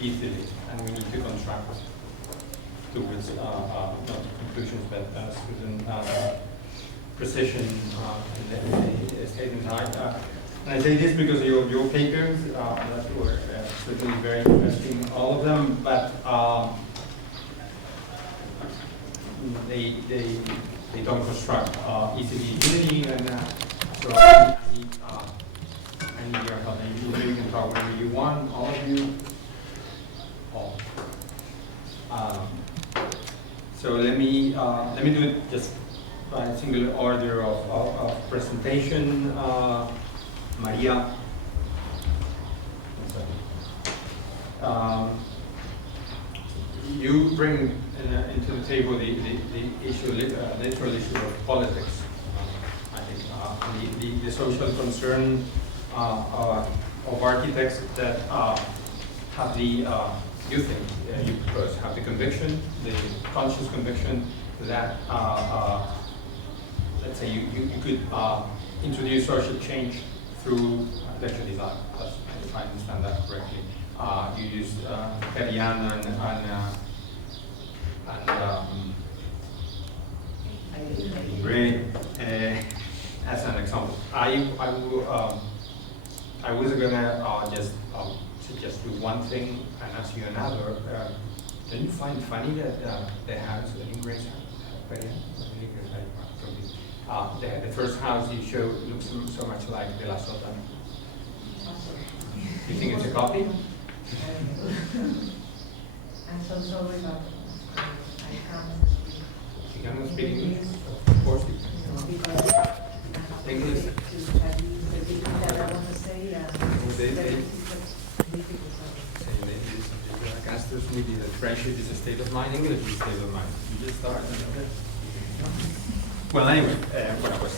easily, and we need to construct towards not conclusions, but certain precision in the statements. And I say this because your papers that were certainly very interesting, all of them, but they don't construct easily unity, and so I need your help. Maybe you can talk whenever you want, all of you. All. So let me do it just by a single order of presentation. Maria. You bring into the table the issue, literal issue of politics. I think the social concern of architects that have the you think you propose have the conviction, the conscious conviction that let's say you could introduce social change through architecture design. That's, if I understand that correctly. You use Perian and Gray as an example. I was gonna just suggest you one thing and ask you another. Don't you find funny that the house in Grace the first house you show looks so much like De La Sota? You think it's a copy? I'm so sorry, but I can't. You cannot speak English? Of course you can. English? The friendship is a state of mind, English is a state of mind. You just start. Well, anyway, what I was.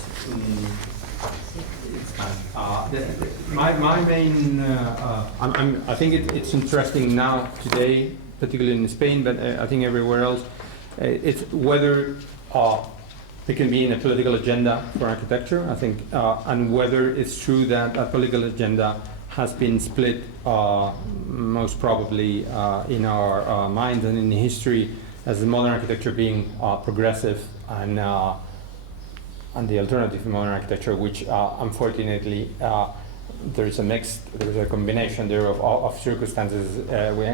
My main. I think it's interesting now today, particularly in Spain, but I think everywhere else, it's whether it can be in a political agenda for architecture. I think, and whether it's true that a political agenda has been split, most probably in our minds and in history, as the modern architecture being progressive and the alternative modern architecture, which unfortunately there's a combination there of circumstances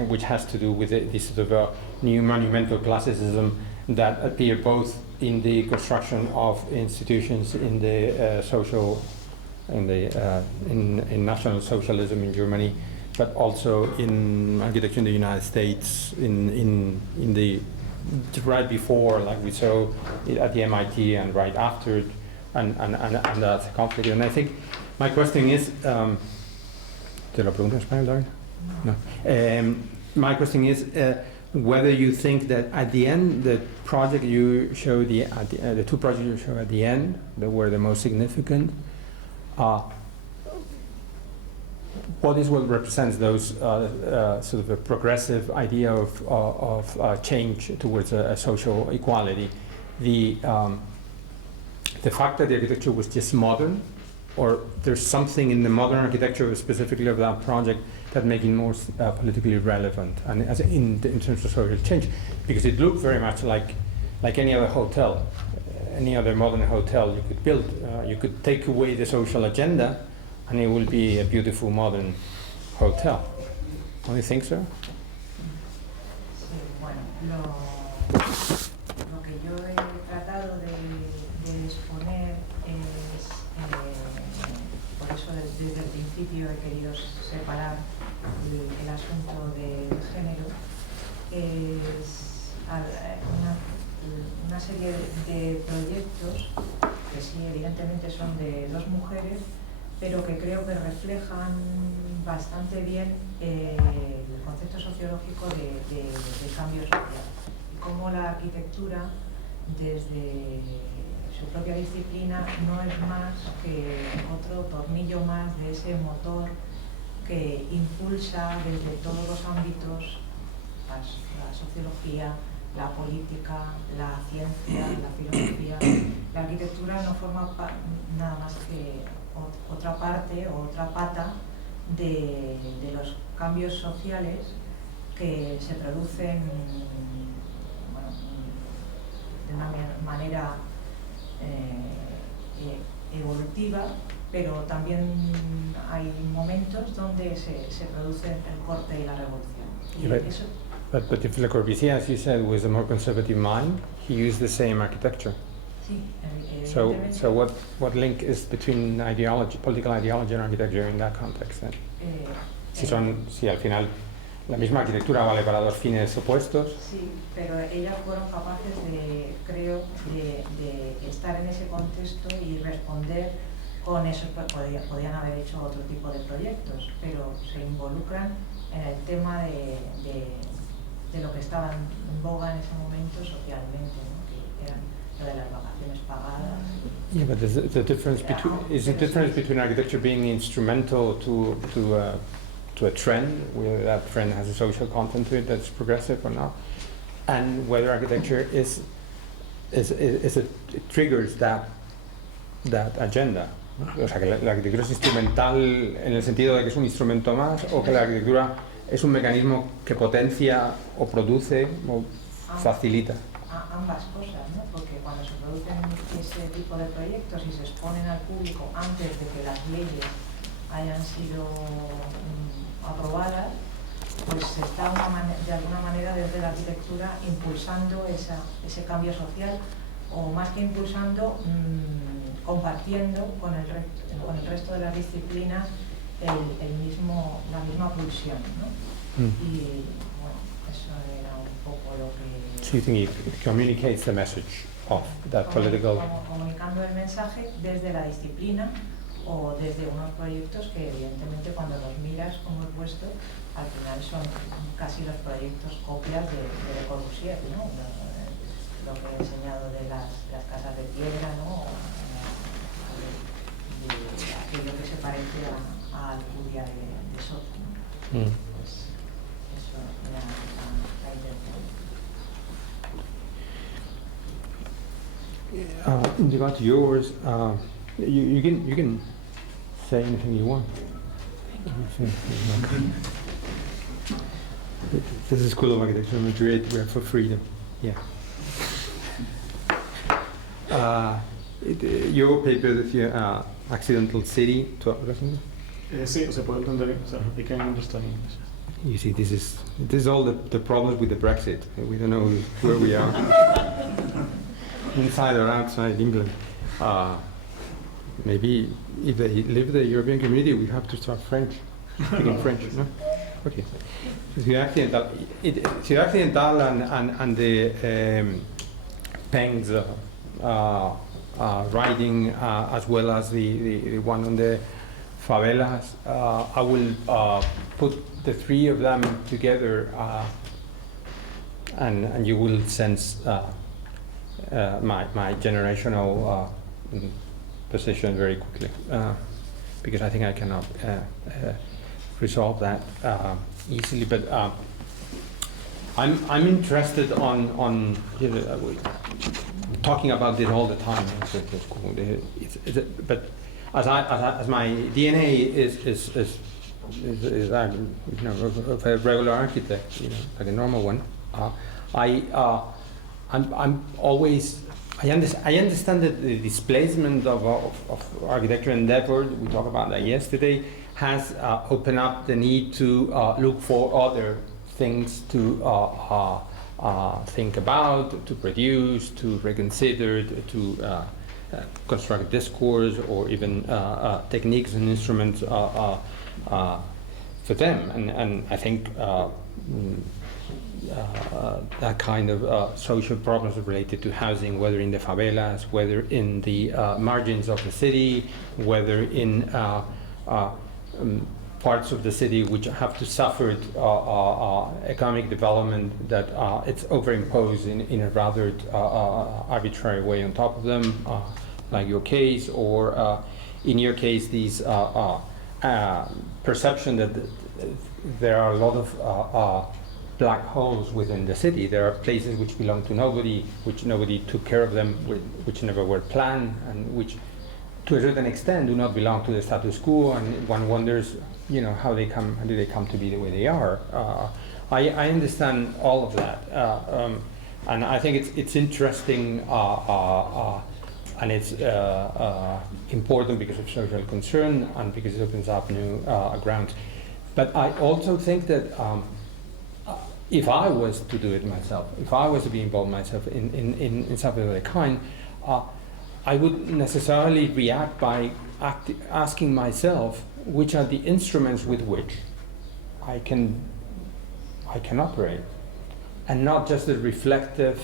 which has to do with this sort of new monumental classicism that appear both in the construction of institutions in the in National Socialism in Germany, but also in architecture in the United States, in the right before, like we saw at the MIT, and right after, and that's a conflict. And I think my question is, ¿te lo pregunto en español, David? No. My question is whether you think that at the end, the project you show, the two projects you show at the end, that were the most significant, what is what represents those sort of a progressive idea of change towards a social equality? The fact that the architecture was just modern, or there's something in the modern architecture specifically of that project that make it more politically relevant, and as in terms of social change, because it looked very much like any other hotel, any other modern hotel you could build. You could take away the social agenda, and it will be a beautiful modern hotel. Don't you think so? Sí, bueno, lo que yo he tratado de exponer es, por eso desde el principio he querido separar el asunto del género, es una serie de proyectos que sí, evidentemente son de dos mujeres, pero que creo que reflejan bastante bien el concepto sociológico de cambio social y cómo la arquitectura, desde su propia disciplina, no es más que otro tornillo más de ese motor que impulsa desde todos los ámbitos, la sociología, la política, la ciencia, la filosofía. La arquitectura no forma nada más que otra parte o otra pata de los cambios sociales que se producen bueno, de una manera evolutiva, pero también hay momentos donde se produce el corte y la revolución. Y eso, but if Le Corbusier, as you said, was a more conservative mind, he used the same architecture. sí, So what link is between ideology, political ideology and architecture in that context then? Si al final la misma arquitectura vale para dos fines opuestos. Sí, pero ellas fueron capaces de, creo, de estar en ese contexto y responder con eso. Podían haber hecho otro tipo de proyectos, pero se involucran en el tema de lo que estaba en boga en ese momento socialmente, ¿no? Que eran lo de las vacaciones pagadas. Yeah, but the difference is the difference between architecture being instrumental to a trend, whether that trend has a social content to it that's progressive or not, and whether architecture it triggers that agenda. O sea, que la arquitectura es instrumental en el sentido de que es un instrumento más, o que la arquitectura es un mecanismo que potencia o produce o facilita. Ambas cosas, ¿no? Porque cuando se producen ese tipo de proyectos y se exponen al público antes de que las leyes hayan sido aprobadas, pues se está de alguna manera desde la arquitectura impulsando ese cambio social, o más que impulsando, compartiendo con el resto de las disciplinas la misma pulsión, ¿no? Y bueno, eso era un poco lo que... So you think it communicates the message of that political... Comunicando el mensaje desde la disciplina o desde unos proyectos que evidentemente cuando los miras, como he puesto, al final son casi los proyectos copias de Le Corbusier, ¿no? Lo que he enseñado de las casas de piedra, ¿no? De aquello que se parece a Alcudia de Soto, ¿no? Pues eso era la intención. In regard to yours, you can say anything you want. This is School of Architecture in Madrid. We're for freedom. Yeah. Your paper, Accidental City. Sí, se puede entender. O sea, I can understand English. You see, this is all the problems with the Brexit. We don't know where we are, inside or outside England. Maybe if they leave the European community, we have to start speaking French, no? Okay. Ciudad Accidental and the Peng's writing, as well as the one on the favelas. I will put the three of them together, and you will sense my generational position very quickly, because I think I cannot resolve that easily. But I'm interested on talking about this all the time. But as my DNA is of a regular architect, like a normal one, I'm always. I understand that the displacement of architecture endeavor, we talked about that yesterday, has opened up the need to look for other things to think about, to produce, to reconsider, to construct discourse, or even techniques and instruments for them. And I think that kind of social problems related to housing, whether in the favelas, whether in the margins of the city, whether in parts of the city which have to suffer economic development that it's overimposed in a rather arbitrary way on top of them, like your case, or in your case, these perception that there are a lot of black holes within the city. There are places which belong to nobody, which nobody took care of them, which never were planned, and which, to a certain extent, do not belong to the status quo. And one wonders, how do they come to be the way they are? I understand all of that, and I think it's interesting, and it's important because of social concern and because it opens up new grounds. But I also think that if I was to do it myself, if I was to be involved myself in something of the kind, I would necessarily react by asking myself which are the instruments with which I can operate, and not just the reflective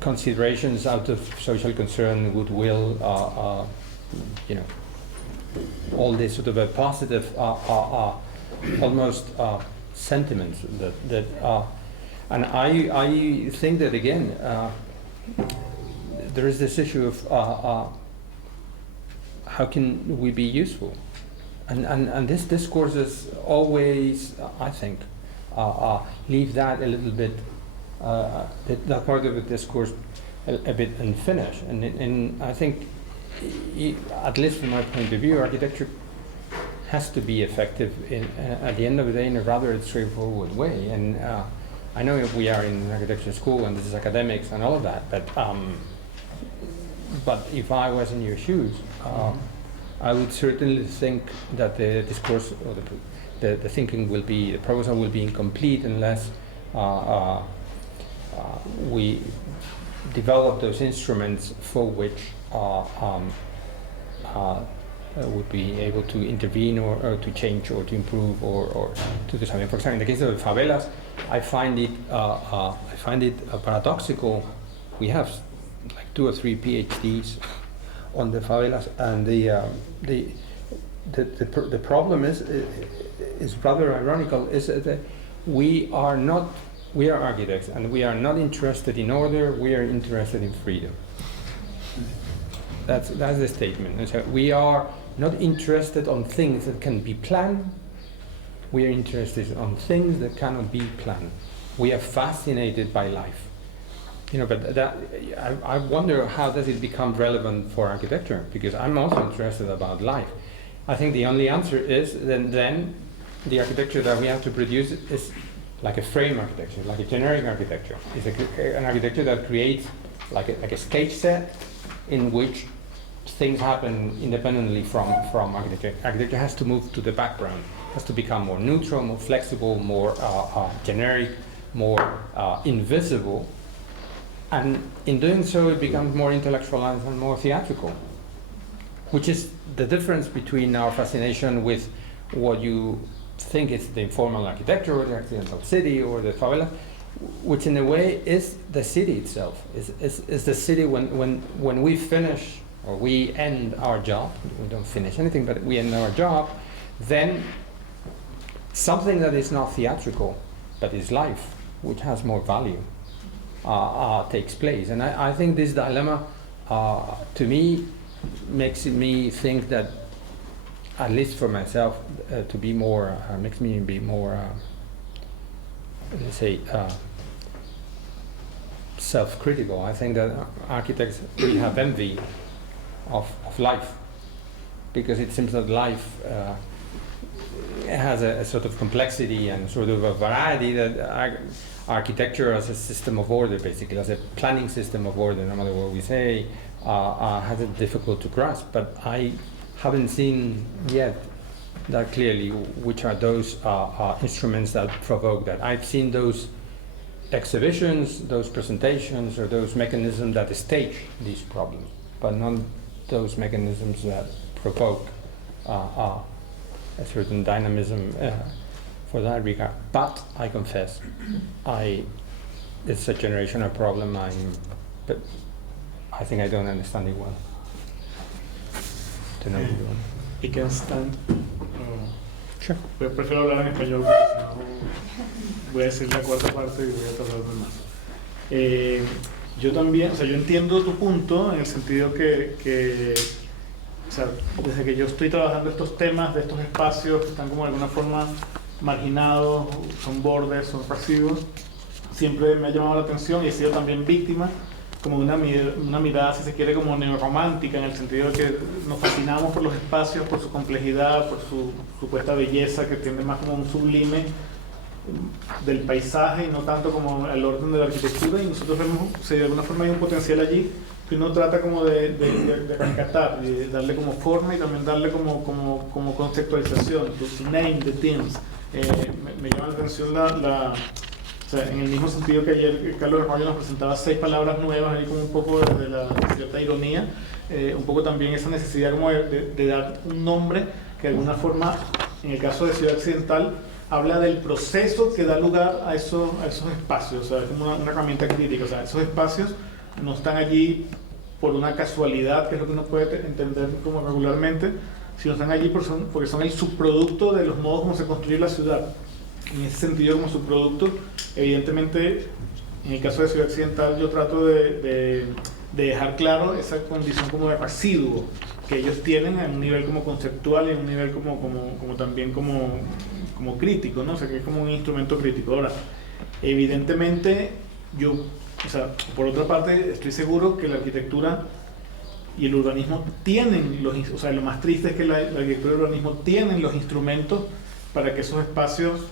considerations out of social concern, goodwill, you know, all this sort of a positive, almost sentiments that and I think that again there is this issue of how can we be useful, and this discourse is always, I think, leave that a little bit, that part of the discourse a bit unfinished, and I think, at least from my point of view, architecture has to be effective at the end of the day in a rather straightforward way. And I know we are in architecture school and this is academics and all of that, but if I was in your shoes, I would certainly think that the discourse or the thinking will be, the proposal will be incomplete unless we develop those instruments for which would be able to intervene or to change or to improve or to do something. For example, in the case of the favelas, I find it paradoxical. We have like 2 or 3 PhDs on the favelas, and the problem is rather ironical. Is that we are architects, and we are not interested in order. We are interested in freedom. That's the statement. And so we are not interested on things that can be planned. We are interested on things that cannot be planned. We are fascinated by life. You know, but I wonder how does it become relevant for architecture? Because I'm also interested about life. I think the only answer is then the architecture that we have to produce is like a frame architecture, like a generic architecture. It's an architecture that creates like a stage set in which things happen independently from architecture. Architecture has to move to the background, has to become more neutral, more flexible, more generic, more invisible. And in doing so, it becomes more intellectualized and more theatrical, which is the difference between our fascination with what you think is the informal architecture or the accidental city or the favela, which in a way is the city itself, is the city when we finish or we end our job. We don't finish anything, but we end our job, then something that is not theatrical, but is life, which has more value, takes place. And I think this dilemma, to me, makes me think that, at least for myself, to be more, makes me be more, let's say, self-critical. I think that architects really have envy of life, because it seems that life has a sort of complexity and sort of a variety that architecture as a system of order, basically, as a planning system of order, no matter what we say, has it difficult to grasp. But I haven't seen yet that clearly which are those instruments that provoke that. I've seen those exhibitions, those presentations, or those mechanisms that stage these problems, but not those mechanisms that provoke a certain dynamism for that regard. But I confess, it's a generational problem, but I think I don't understand it well. ¿Y qué están? Sure. Pues prefiero hablar en español porque si no voy a decir la cuarta parte y voy a tardar más. Yo también, o sea, yo entiendo tu punto en el sentido que o sea, desde que yo estoy trabajando estos temas de estos espacios que están como de alguna forma marginados, son bordes, son pasivos, siempre me ha llamado la atención y he sido también víctima como una mirada, si se quiere, como neorromántica, en el sentido de que nos fascinamos por los espacios, por su complejidad, por su supuesta belleza, que tiende más como un sublime del paisaje y no tanto como el orden de la arquitectura, y nosotros vemos, o sea, de alguna forma hay un potencial allí que uno trata como de rescatar, de darle como forma y también darle como conceptualización, to name the things. Me llama la atención o sea, en el mismo sentido que ayer Carlos Arroyo nos presentaba 6 palabras nuevas, ahí como un poco de la cierta ironía, un poco también esa necesidad como de dar un nombre que de alguna forma, en el caso de Ciudad Occidental, habla del proceso que da lugar a esos espacios, o sea, es como una herramienta crítica, o sea, esos espacios no están allí por una casualidad, que es lo que uno puede entender como regularmente, sino están allí porque son el subproducto de los modos como se construye la ciudad. En ese sentido, como subproducto, evidentemente, en el caso de Ciudad Occidental, yo trato de dejar claro esa condición como de residuo que ellos tienen en un nivel como conceptual y en un nivel como también como crítico, ¿no? O sea, que es como un instrumento crítico. Ahora, evidentemente, o sea, por otra parte, estoy seguro que la arquitectura y el urbanismo tienen o sea, lo más triste es que la arquitectura y el urbanismo tienen los instrumentos para que esos espacios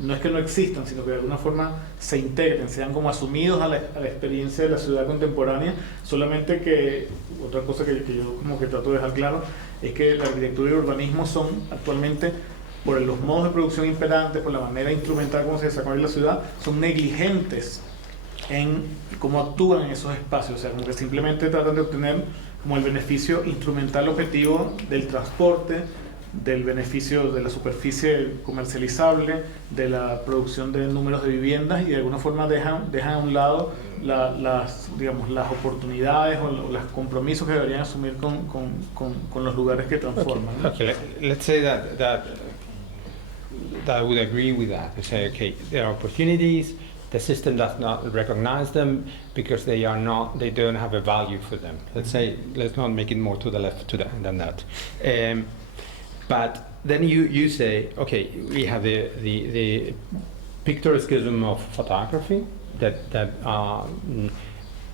no es que no existan, sino que de alguna forma se integren, sean como asumidos a la experiencia de la ciudad contemporánea. Solamente que, otra cosa que yo como que trato de dejar claro, es que la arquitectura y el urbanismo son actualmente, por los modos de producción imperantes, por la manera instrumental como se desarrolla la ciudad, son negligentes en cómo actúan en esos espacios, o sea, como que simplemente tratan de obtener como el beneficio instrumental objetivo del transporte, del beneficio de la superficie comercializable, de la producción de números de viviendas, y de alguna forma dejan a un lado las oportunidades o los compromisos que deberían asumir con los lugares que transforman. Okay. Let's say that I would agree with that. To say, okay, there are opportunities. The system does not recognize them because they don't have a value for them. Let's not make it more to the left than that. But then you say, okay, we have the picturesquism of photography that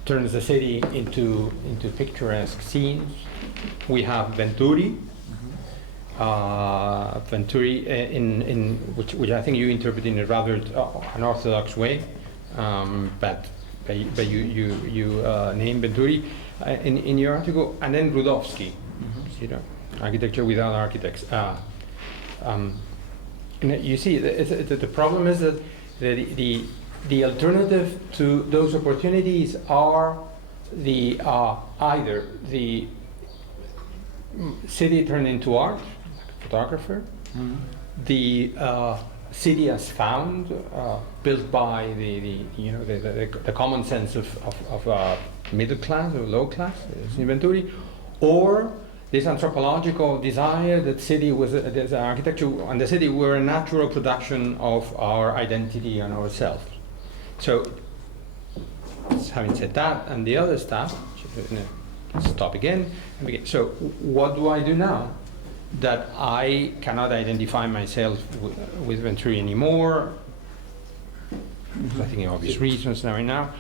turns the city into picturesque scenes. We have Venturi. In which I think you interpret in a rather unorthodox way, but you name Venturi in your article, and then Rudowski, architecture without architects. And you see, the problem is that the alternative to those opportunities are either the city turned into art, photographer, the city as found, built by the common sense of middle class or low class, Venturi, or this anthropological desire that city was there's architecture and the city were a natural production of our identity and ourselves. So, having said that, and the other stuff, stop again and begin. So, what do I do now that I cannot identify myself with Venturi anymore? I think of obvious reasons right now.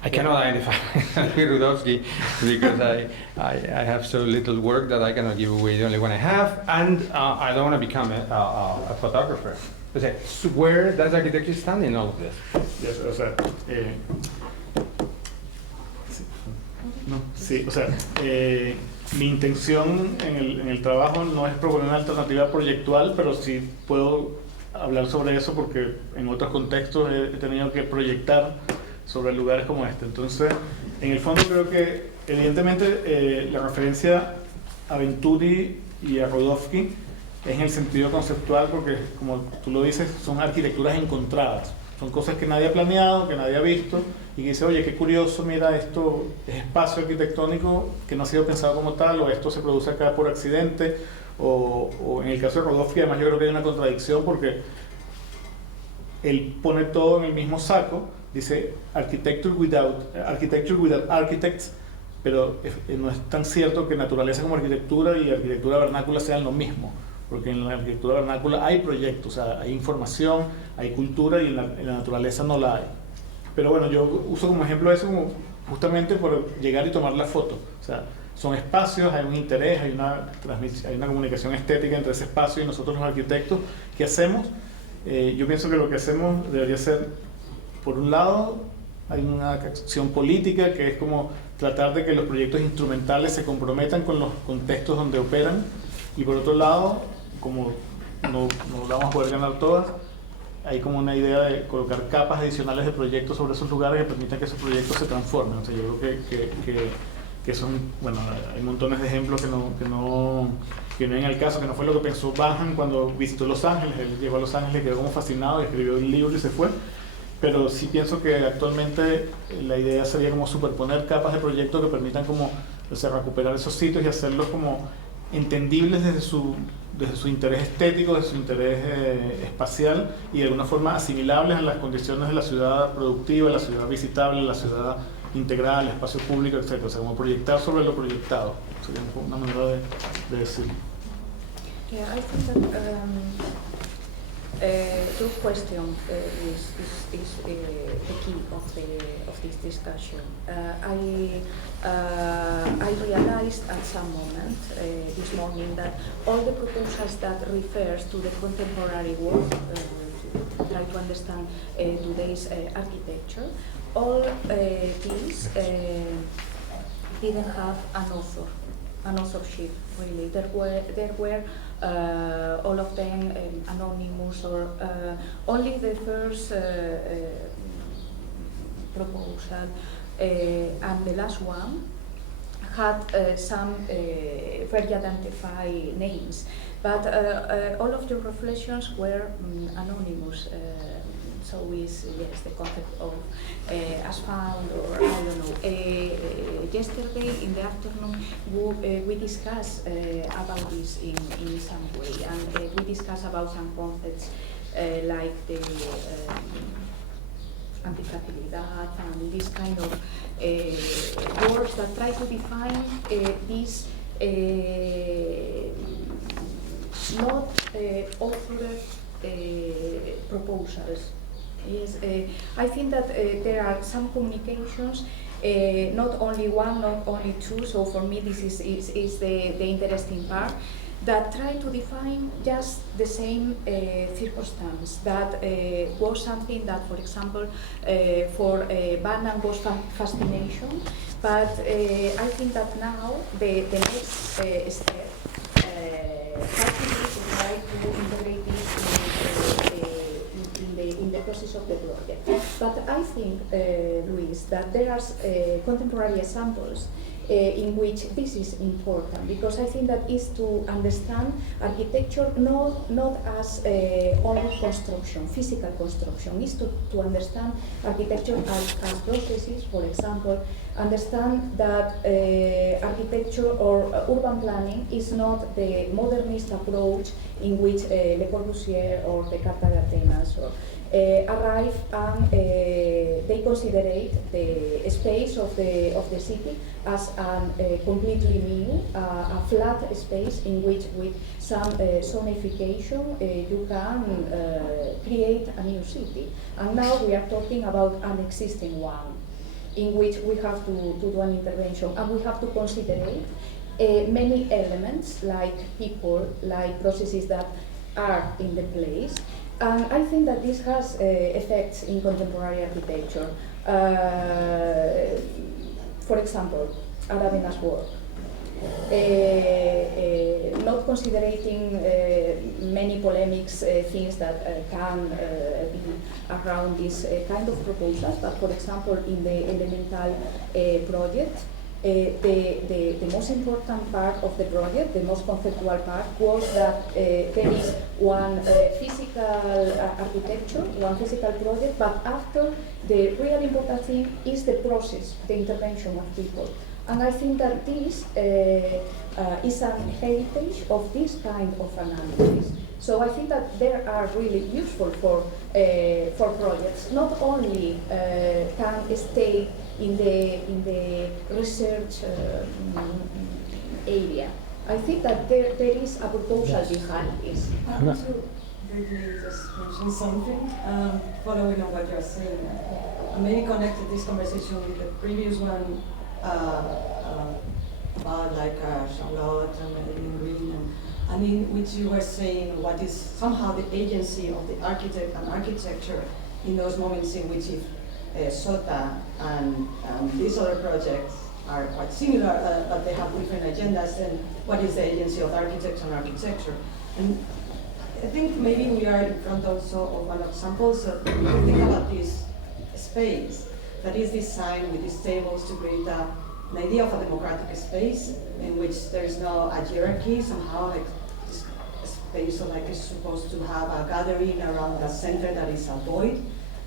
I cannot identify with Rudowski because I have so little work that I cannot give away the only one I have, and I don't want to become a photographer. So where does architecture stand in all of this? Yes, o sea, mi intención en el trabajo no es proponer una alternativa proyectual, pero sí puedo hablar sobre eso porque en otros contextos he tenido que proyectar sobre lugares como este. Entonces, en el fondo creo que evidentemente la referencia a Venturi y a Rudowski es en el sentido conceptual porque, como tú lo dices, son arquitecturas encontradas. Son cosas que nadie ha planeado, que nadie ha visto y que dice, oye, qué curioso, mira, esto es espacio arquitectónico que no ha sido pensado como tal, o esto se produce acá por accidente, o en el caso de Rudowski, además yo creo que hay una contradicción porque él pone todo en el mismo saco, dice architecture without architects, pero no es tan cierto que naturaleza como arquitectura y arquitectura vernácula sean lo mismo, porque en la arquitectura vernácula hay proyectos, o sea, hay información, hay cultura y en la naturaleza no la hay. Pero bueno, yo uso como ejemplo eso como justamente por llegar y tomar la foto. O sea, son espacios, hay un interés, hay una comunicación estética entre ese espacio y nosotros los arquitectos. ¿Qué hacemos? Yo pienso que lo que hacemos debería ser, por un lado, hay una acción política que es como tratar de que los proyectos instrumentales se comprometan con los contextos donde operan, y por otro lado, como no vamos a poder ganar todas, hay como una idea de colocar capas adicionales de proyectos sobre esos lugares que permitan que esos proyectos se transformen. O sea, yo creo que son, bueno, hay montones de ejemplos que no vienen al caso, que no fue lo que pensó Banham cuando visitó Los Ángeles. Él llegó a Los Ángeles, quedó como fascinado, escribió un libro y se fue. Pero sí pienso que actualmente la idea sería como superponer capas de proyectos que permitan como, o sea, recuperar esos sitios y hacerlos como entendibles desde su interés estético, desde su interés espacial, y de alguna forma asimilables a las condiciones de la ciudad productiva, la ciudad visitable, la ciudad integral, el espacio público, etc. O sea, como proyectar sobre lo proyectado. Sería una manera de decirlo. Yeah, I think that your question is the key of this discussion. I realized at some moment this morning that all the proposals that refers to the contemporary work, to try to understand today's architecture, all these didn't have an authorship really. There were all of them anonymous, or only the first proposal and the last one had some very identified names, but all of your reflections were anonymous. So yes, the concept of as found, or I don't know. Yesterday in the afternoon we discussed about this in some way, and we discussed about some concepts like the antifragilidad and this kind of words that try to define these not authored proposals. Yes, I think that there are some communications, not only one, not only two, so for me this is the interesting part, that try to define just the same circumstance. That was something that, for example, for Banham was fascination, but I think that now the next step has to be to try to integrate this in the process of the project. But I think, Luis, that there are contemporary examples in which this is important, because I think that is to understand architecture not as only construction, physical construction, is to understand architecture as processes. For example, understand that architecture or urban planning is not the modernist approach in which Le Corbusier or the Carta de Atenas arrive and they considerate the space of the city as completely new, a flat space in which with some zonification you can create a new city. And now we are talking about an existing one in which we have to do an intervention, and we have to consider many elements like people, like processes that are in the place. And I think that this has effects in contemporary architecture. For example, Aravena's work. Not considering many polemics, things that can be around this kind of proposals, but for example, in the elemental project, the most important part of the project, the most conceptual part, was that there is one physical architecture, one physical project, but after, the real important thing is the process, the intervention of people. And I think that this is an heritage of this kind of analysis. So I think that they are really useful for projects. Not only can stay in the research area. I think that there is a proposal behind this. The quickly just mention something, following on what you're saying. I maybe connected this conversation with the previous one about Charlotte and Madeline Green, and in which you were saying what is somehow the agency of the architect and architecture in those moments in which if SOTA and these other projects are quite similar, but they have different agendas, then what is the agency of architects and architecture? And I think maybe we are in front also of one example. So if you think about this space that is designed with these tables to create an idea of a democratic space in which there is no hierarchy, somehow like this space is supposed to have a gathering around a center that is a void,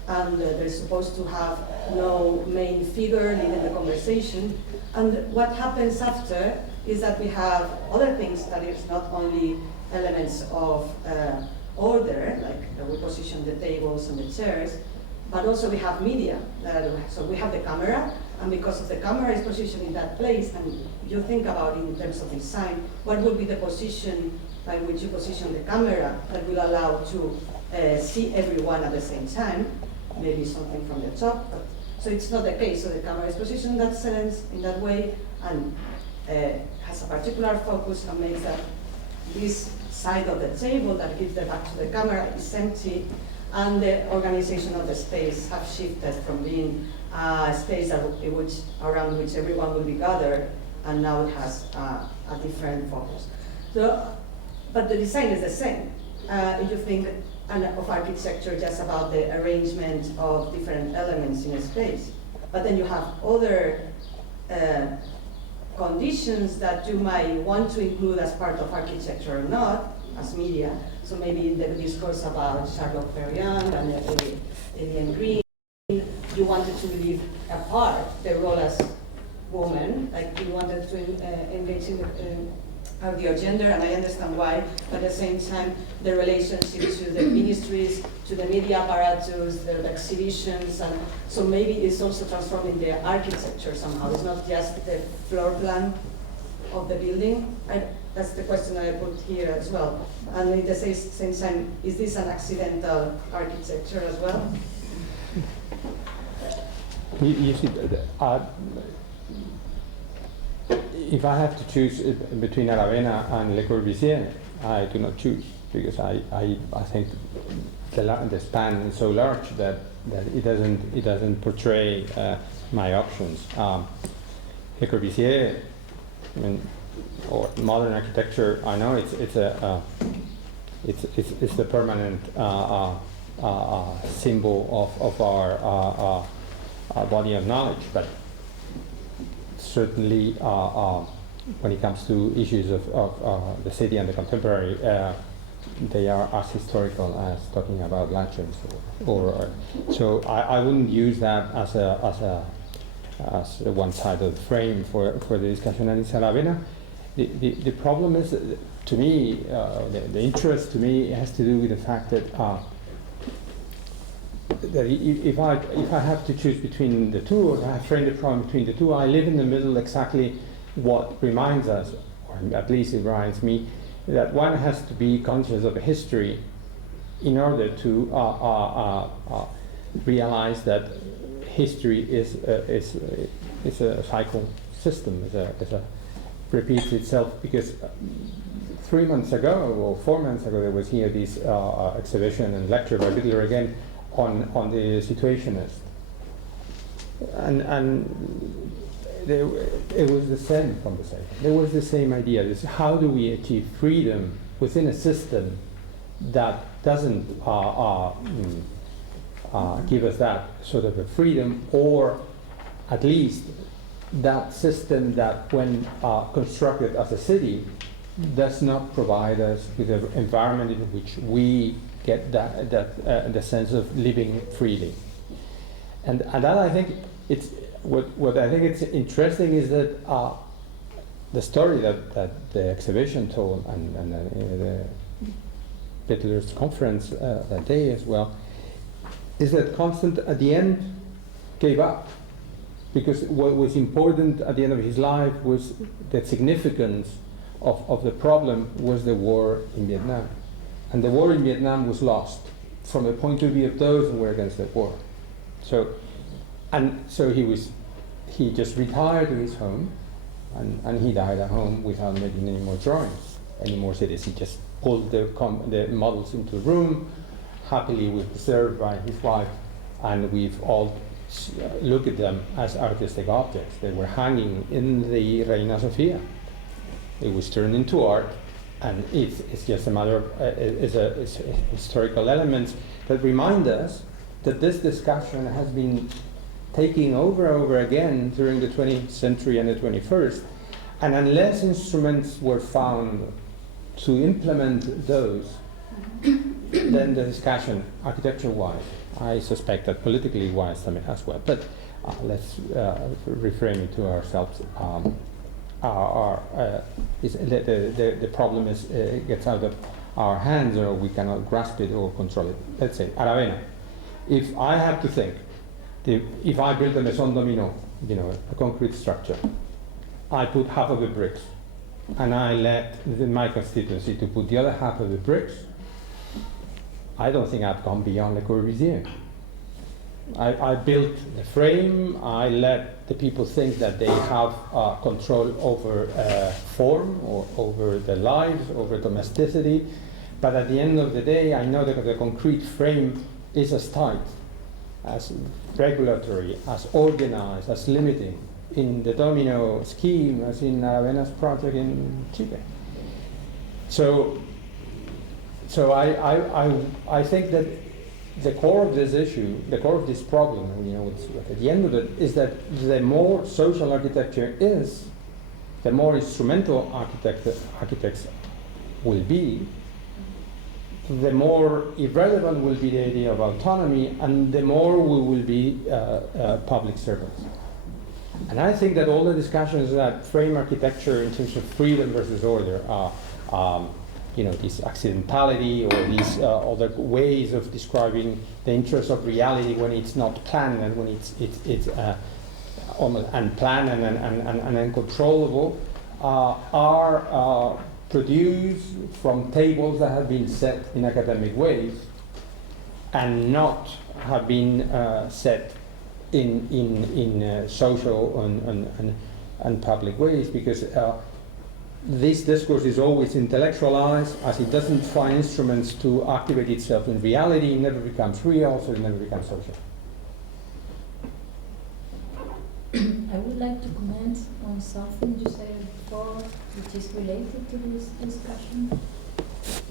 and they're supposed to have no main figure leading the conversation. And what happens after is that we have other things that is not only elements of order, like we position the tables and the chairs, but also we have media. So we have the camera, and because of the camera is positioned in that place, and you think about it in terms of design, what would be the position by which you position the camera that will allow to see everyone at the same time, maybe something from the top. But, so it's not the case. So the camera is positioned in that sense, in that way, and has a particular focus and makes that this side of the table that gives the back to the camera is empty, and the organization of the space have shifted from being a space around which everyone will be gathered, and now it has a different focus. So, but the design is the same. If you think of architecture just about the arrangement of different elements in a space, but then you have other conditions that you might want to include as part of architecture or not, as media. So maybe in the discourse about Charlotte Perriand and Lillian Green, you wanted to leave apart the role as woman, like you wanted to engage in your gender, and I understand why, but at the same time, the relationship to the ministries, to the media apparatus, the exhibitions, and so maybe it's also transforming the architecture somehow. It's not just the floor plan of the building. That's the question I put here as well. And at the same time, is this an accidental architecture as well? You see, if I have to choose between Aravena and Le Corbusier, I do not choose, because I think the span is so large that it doesn't portray my options. Le Corbusier, I mean, or modern architecture, I know it's the permanent symbol of our body of knowledge, but certainly when it comes to issues of the city and the contemporary, they are as historical as talking about Latches so I wouldn't use that as one side of the frame for the discussion. And in Aravena, the problem is, to me, the interest to me has to do with the fact that if I have to choose between the two, or I frame the problem between the two, I live in the middle, exactly what reminds us, or at least it reminds me, that one has to be conscious of history in order to realize that history is a cycle system, repeats itself, because 3 months ago, or 4 months ago, there was here this exhibition and lecture by Bidler again on the Situationist, and it was the same conversation. There was the same idea: this, how do we achieve freedom within a system that doesn't give us that sort of a freedom, or at least that system that, when constructed as a city, does not provide us with an environment in which we get the sense of living freely. And that, I think, it's what I think it's interesting is that the story that the exhibition told, and the Bidler's conference that day as well, is that Constant at the end gave up, because what was important at the end of his life was the significance of the problem was the war in Vietnam. And the war in Vietnam was lost from the point of view of those who were against the war. So he just retired to his home, and he died at home without making any more drawings, any more cities. He just pulled the models into the room, happily was preserved by his wife, and we've all looked at them as artistic objects. They were hanging in the Reina Sofia. It was turned into art, and it's just a matter of it's historical elements that remind us that this discussion has been taking over again during the 20th century and the 21st, and unless instruments were found to implement those, then the discussion, architecture-wise, I suspect that politically-wise as well. But let's reframe it to ourselves. The problem gets out of our hands, or we cannot grasp it or control it. Let's say Aravena. If I have to think, if I build a maison domino, a concrete structure, I put half of the bricks, and I let my constituency to put the other half of the bricks, I don't think I've gone beyond Le Corbusier. I built the frame, I let the people think that they have control over form, or over their lives, over domesticity, but at the end of the day, I know that the concrete frame is as tight, as regulatory, as organized, as limiting in the domino scheme as in Aravena's project in Chile. So I think that the core of this issue, the core of this problem, at the end of it, is that the more social architecture is, the more instrumental architects will be, the more irrelevant will be the idea of autonomy, and the more we will be public servants. And I think that all the discussions that frame architecture in terms of freedom versus order, this accidentality, or these other ways of describing the interest of reality when it's not planned, and when it's almost unplanned and uncontrollable, are produced from tables that have been set in academic ways, and not have been set in social and public ways, because this discourse is always intellectualized. As it doesn't find instruments to activate itself in reality, it never becomes real, so it never becomes social. I would like to comment on something you said before, which is related to this discussion.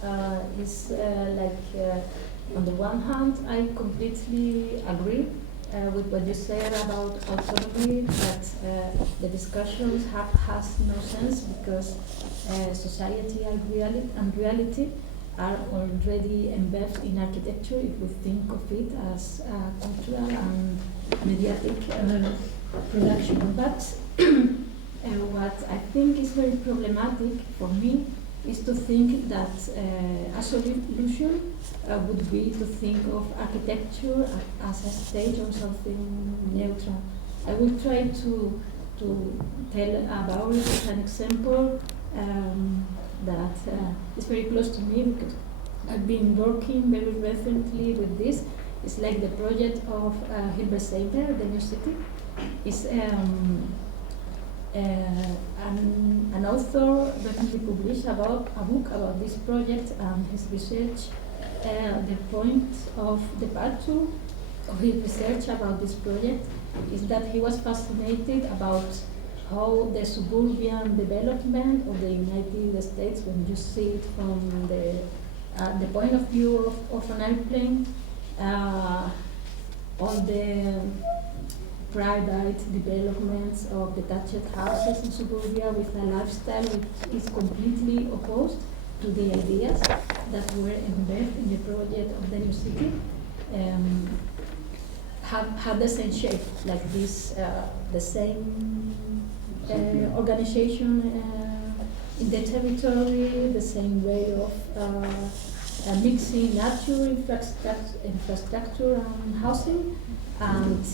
On the one hand, I completely agree with what you said about autonomy, that the discussions has no sense, because society and reality are already embedded in architecture, if we think of it as cultural and mediatic production. But what I think is very problematic for me is to think that a solution would be to think of architecture as a stage or something neutral. I will try to tell about it as an example that is very close to me, because I've been working very recently with this. It's like the project of Hilbert Seiber, The New City. It's an author recently published a book about this project and his research. The point of departure of his research about this project is that he was fascinated about how the suburban development of the United States, when you see it from the point of view of an airplane, all the private developments of detached houses in suburbia with a lifestyle which is completely opposed to the ideas that were embedded in the project of the new city, have the same shape, like this, the same organization in the territory, the same way of mixing nature, infrastructure and housing. And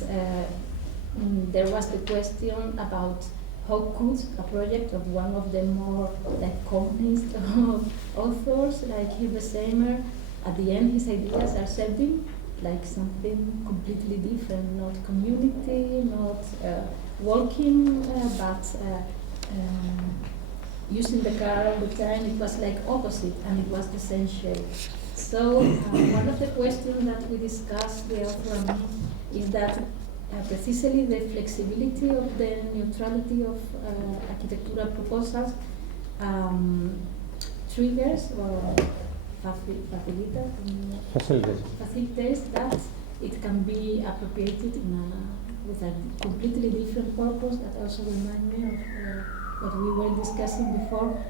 there was the question about how could a project of one of the more like communist authors like Hilde Seymour, at the end his ideas are serving like something completely different, not community, not walking, but using the car all the time. It was like opposite, and it was the same shape. So one of the questions that we discussed, the author and me, is that precisely the flexibility of the neutrality of architectural proposals triggers or facilitates that it can be appropriated with a completely different purpose. That also reminds me of what we were discussing before.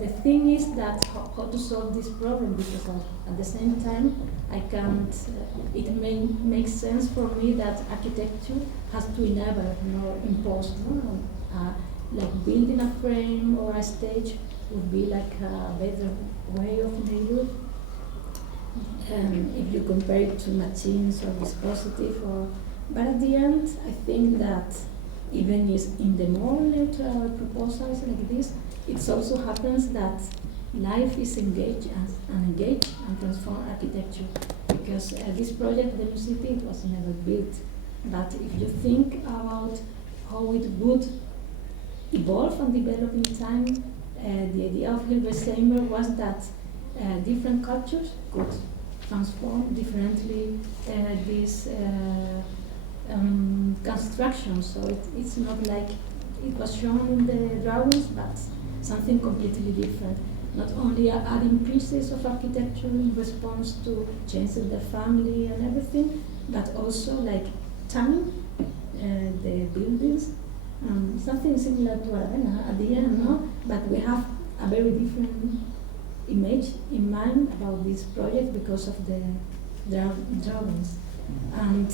The thing is that how to solve this problem, because at the same time I can't, it may make sense for me that architecture has to enable, impose, like building a frame or a stage would be like a better way of neighborhood. If you compare it to machines or dispositive, but at the end I think that even in the more neutral proposals like this, it also happens that life is engaged and transform architecture. Because this project, the new city, it was never built. But if you think about how it would evolve and develop in time, the idea of Hilde Seymour was that different cultures could transform differently these constructions. So it's not like it was shown in the drawings, but something completely different. Not only adding pieces of architecture in response to changes in the family and everything, but also like turning the buildings. Something similar to Aravena at the end, no? But we have a very different image in mind about this project because of the drawings. And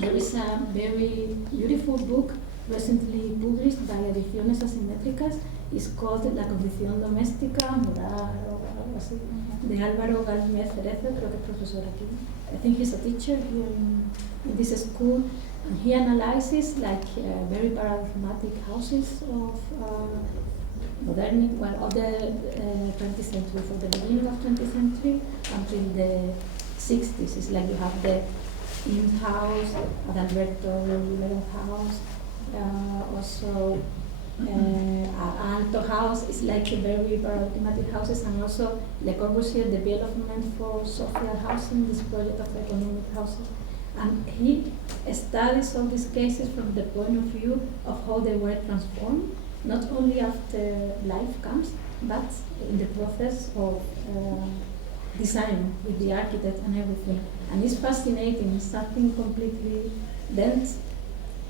there is a very beautiful book recently published by Ediciones Asimétricas. It's called La Condición Doméstica, Moral, o algo así, de Álvaro Galmez Cerezo, creo que es profesor aquí. I think he's a teacher here in this school, and he analyzes like very paradigmatic houses of modernity, of the 20th century, from the beginning of 20th century until the 60s. It's like you have the in-house, Adalberto Rivero house, also Alto house is like a very paradigmatic houses, and also Le Corbusier development for social housing, this project of economic houses. And he studies all these cases from the point of view of how they were transformed, not only after life comes, but in the process of design with the architect and everything. And it's fascinating, it's something completely dense.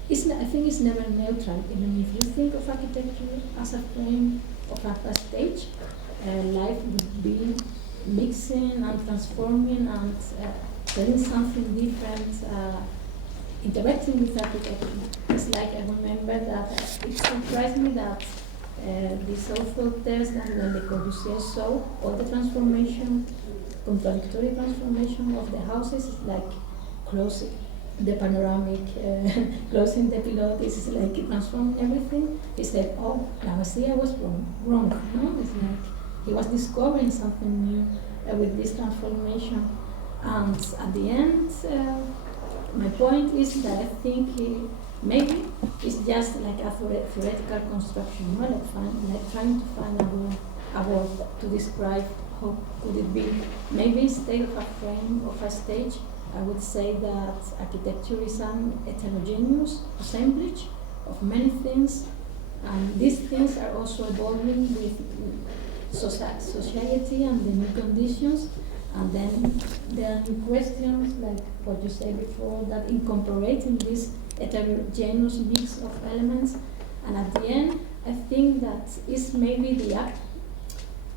I think it's never neutral. Even if you think of architecture as a frame of a stage, life would be mixing and transforming and telling something different, interacting with architecture. It's like I remember that it surprised me that this author tells that when Le Corbusier saw all the transformation, contradictory transformation of the houses, like closing the panoramic, closing the pilotis, is like transforming everything. He said, oh, Lavoisier was wrong. No? It's like he was discovering something new with this transformation. And at the end, my point is that I think maybe it's just like a theoretical construction, no? like trying to find a word to describe how could it be. Maybe instead of a frame of a stage, I would say that architecture is an heterogeneous assemblage of many things, and these things are also evolving with society and the new conditions. And then there are new questions, like what you said before, that incorporating this heterogeneous mix of elements. And at the end, I think that is maybe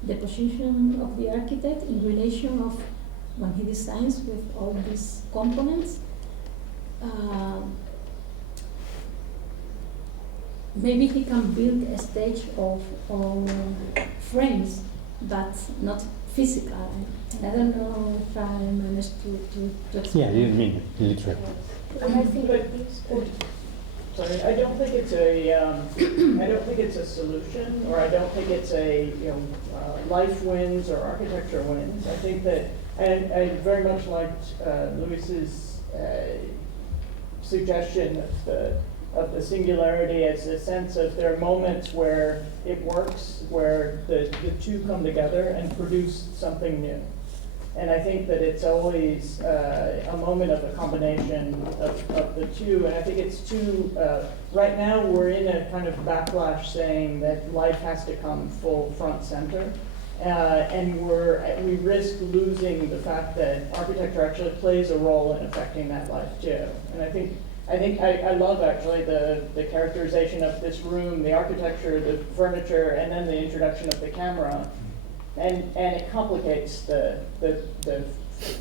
the position of the architect in relation of when he designs with all these components. Maybe he can build a stage of frames, but not physical. I don't know if I managed to explain. Yeah, you mean it, literally. And I think that this So I don't think it's a, I don't think it's a solution, or I don't think it's a, life wins or architecture wins. I think that, I very much liked Luis's suggestion of the singularity as a sense of there are moments where it works, where the two come together and produce something new. And I think that it's always a moment of a combination of the two. And I think it's too, right now we're in a kind of backlash saying that life has to come full front center. And we risk losing the fact that architecture actually plays a role in affecting that life too. And I love actually the characterization of this room, the architecture, the furniture, and then the introduction of the camera. And it complicates the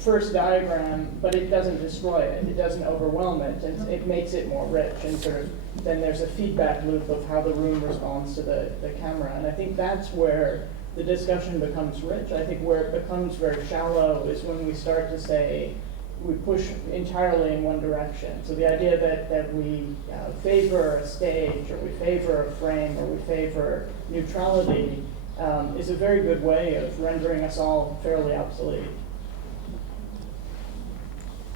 first diagram, but it doesn't destroy it. It doesn't overwhelm it, and it makes it more rich. And sort of then there's a feedback loop of how the room responds to the camera. And I think that's where the discussion becomes rich. I think where it becomes very shallow is when we start to say we push entirely in one direction. So the idea that we favor a stage, or we favor a frame, or we favor neutrality is a very good way of rendering us all fairly obsolete.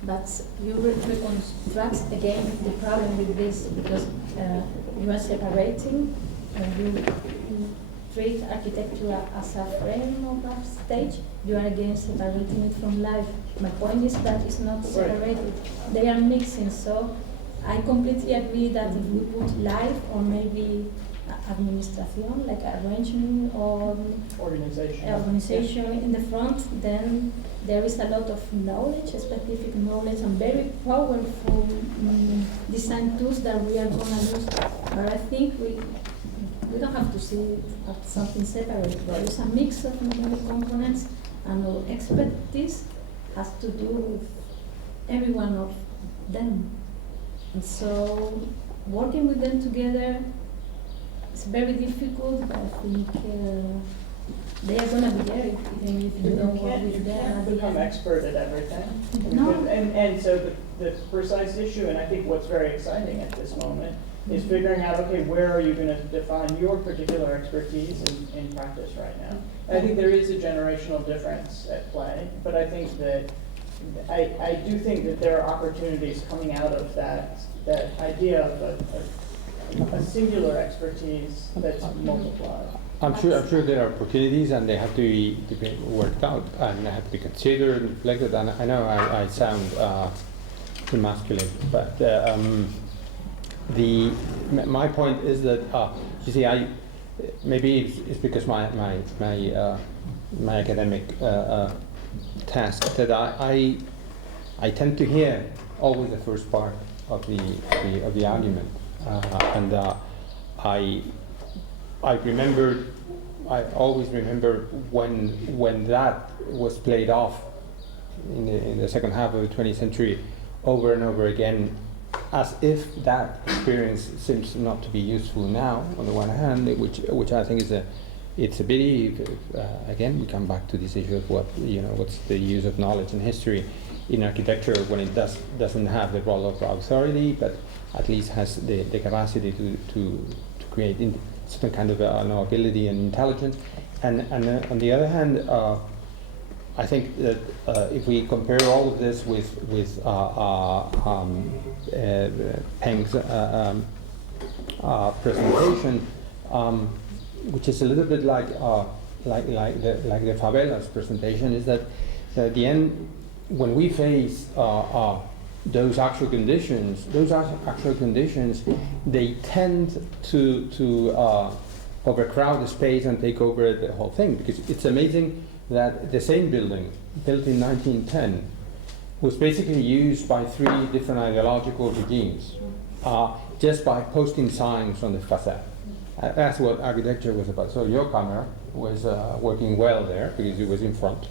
But you reconstruct again the problem with this, because you are separating, you treat architecture as a frame of a stage, you are again separating it from life. My point is that it's not separated. They are mixing, so I completely agree that if we put life or maybe administration, like arrangement or organization in the front, then there is a lot of knowledge, specific knowledge, and very powerful design tools that we are going to lose. But I think we don't have to see it as something separate. There is a mix of many components, and our expertise has to do with every one of them. And so working with them together, it's very difficult, but I think they are going to be there even if you don't work with them. You can't become expert at everything. No. And so the precise issue, and I think what's very exciting at this moment, is figuring out, okay, where are you going to define your particular expertise in practice right now? And I think there is a generational difference at play, but I think that I do think that there are opportunities coming out of that idea of a singular expertise that's multiplied. I'm sure there are opportunities, and they have to be worked out, and they have to be considered and reflected. And I know I sound emasculate, but my point is that you see, maybe it's because my academic task that I tend to hear always the first part of the argument, and I always remember when that was played off in the second half of the 20th century over and over again, as if that experience seems not to be useful now, on the one hand, which I think it's a pity. Again, we come back to this issue of what's the use of knowledge and history in architecture when it doesn't have the role of authority, but at least has the capacity to create certain kind of knowability and intelligence. And on the other hand, I think that if we compare all of this with Peng's presentation, which is a little bit like the favelas presentation, is that at the end, when we face those actual conditions, they tend to overcrowd the space and take over the whole thing. Because it's amazing that the same building, built in 1910, was basically used by 3 different ideological regimes, just by posting signs on the facade. That's what architecture was about. So Yokamer was working well there because it was in front,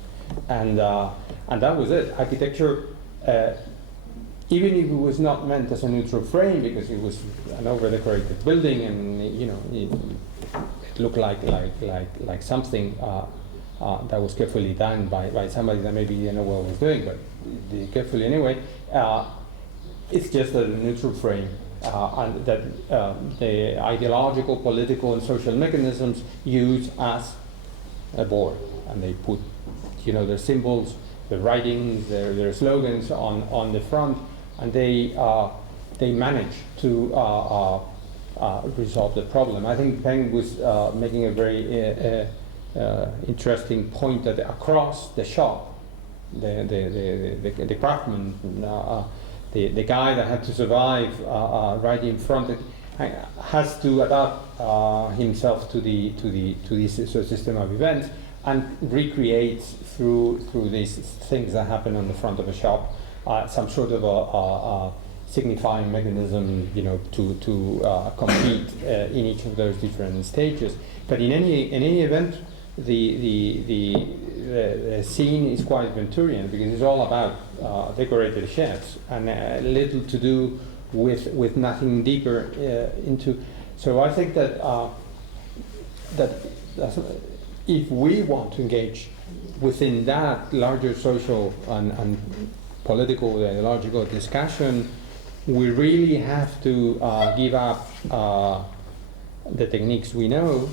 and that was it. Architecture, even if it was not meant as a neutral frame, because it was an over-decorated building, and it looked like something that was carefully done by somebody that maybe didn't know what was doing, but did it carefully anyway. It's just a neutral frame. and that the ideological, political, and social mechanisms use as a board, and they put, their symbols, their writings, their slogans on the front, and they manage to resolve the problem. I think Peng was making a very interesting point that across the shop, the craftsman, the guy that had to survive right in front, has to adapt himself to this system of events, and recreates through these things that happen on the front of a shop some sort of a signifying mechanism, to compete in each of those different stages. But in any event, the scene is quite Venturian, because it's all about decorated chefs and little to do with nothing deeper into. So I think that if we want to engage within that larger social and political, ideological discussion, we really have to give up the techniques we know,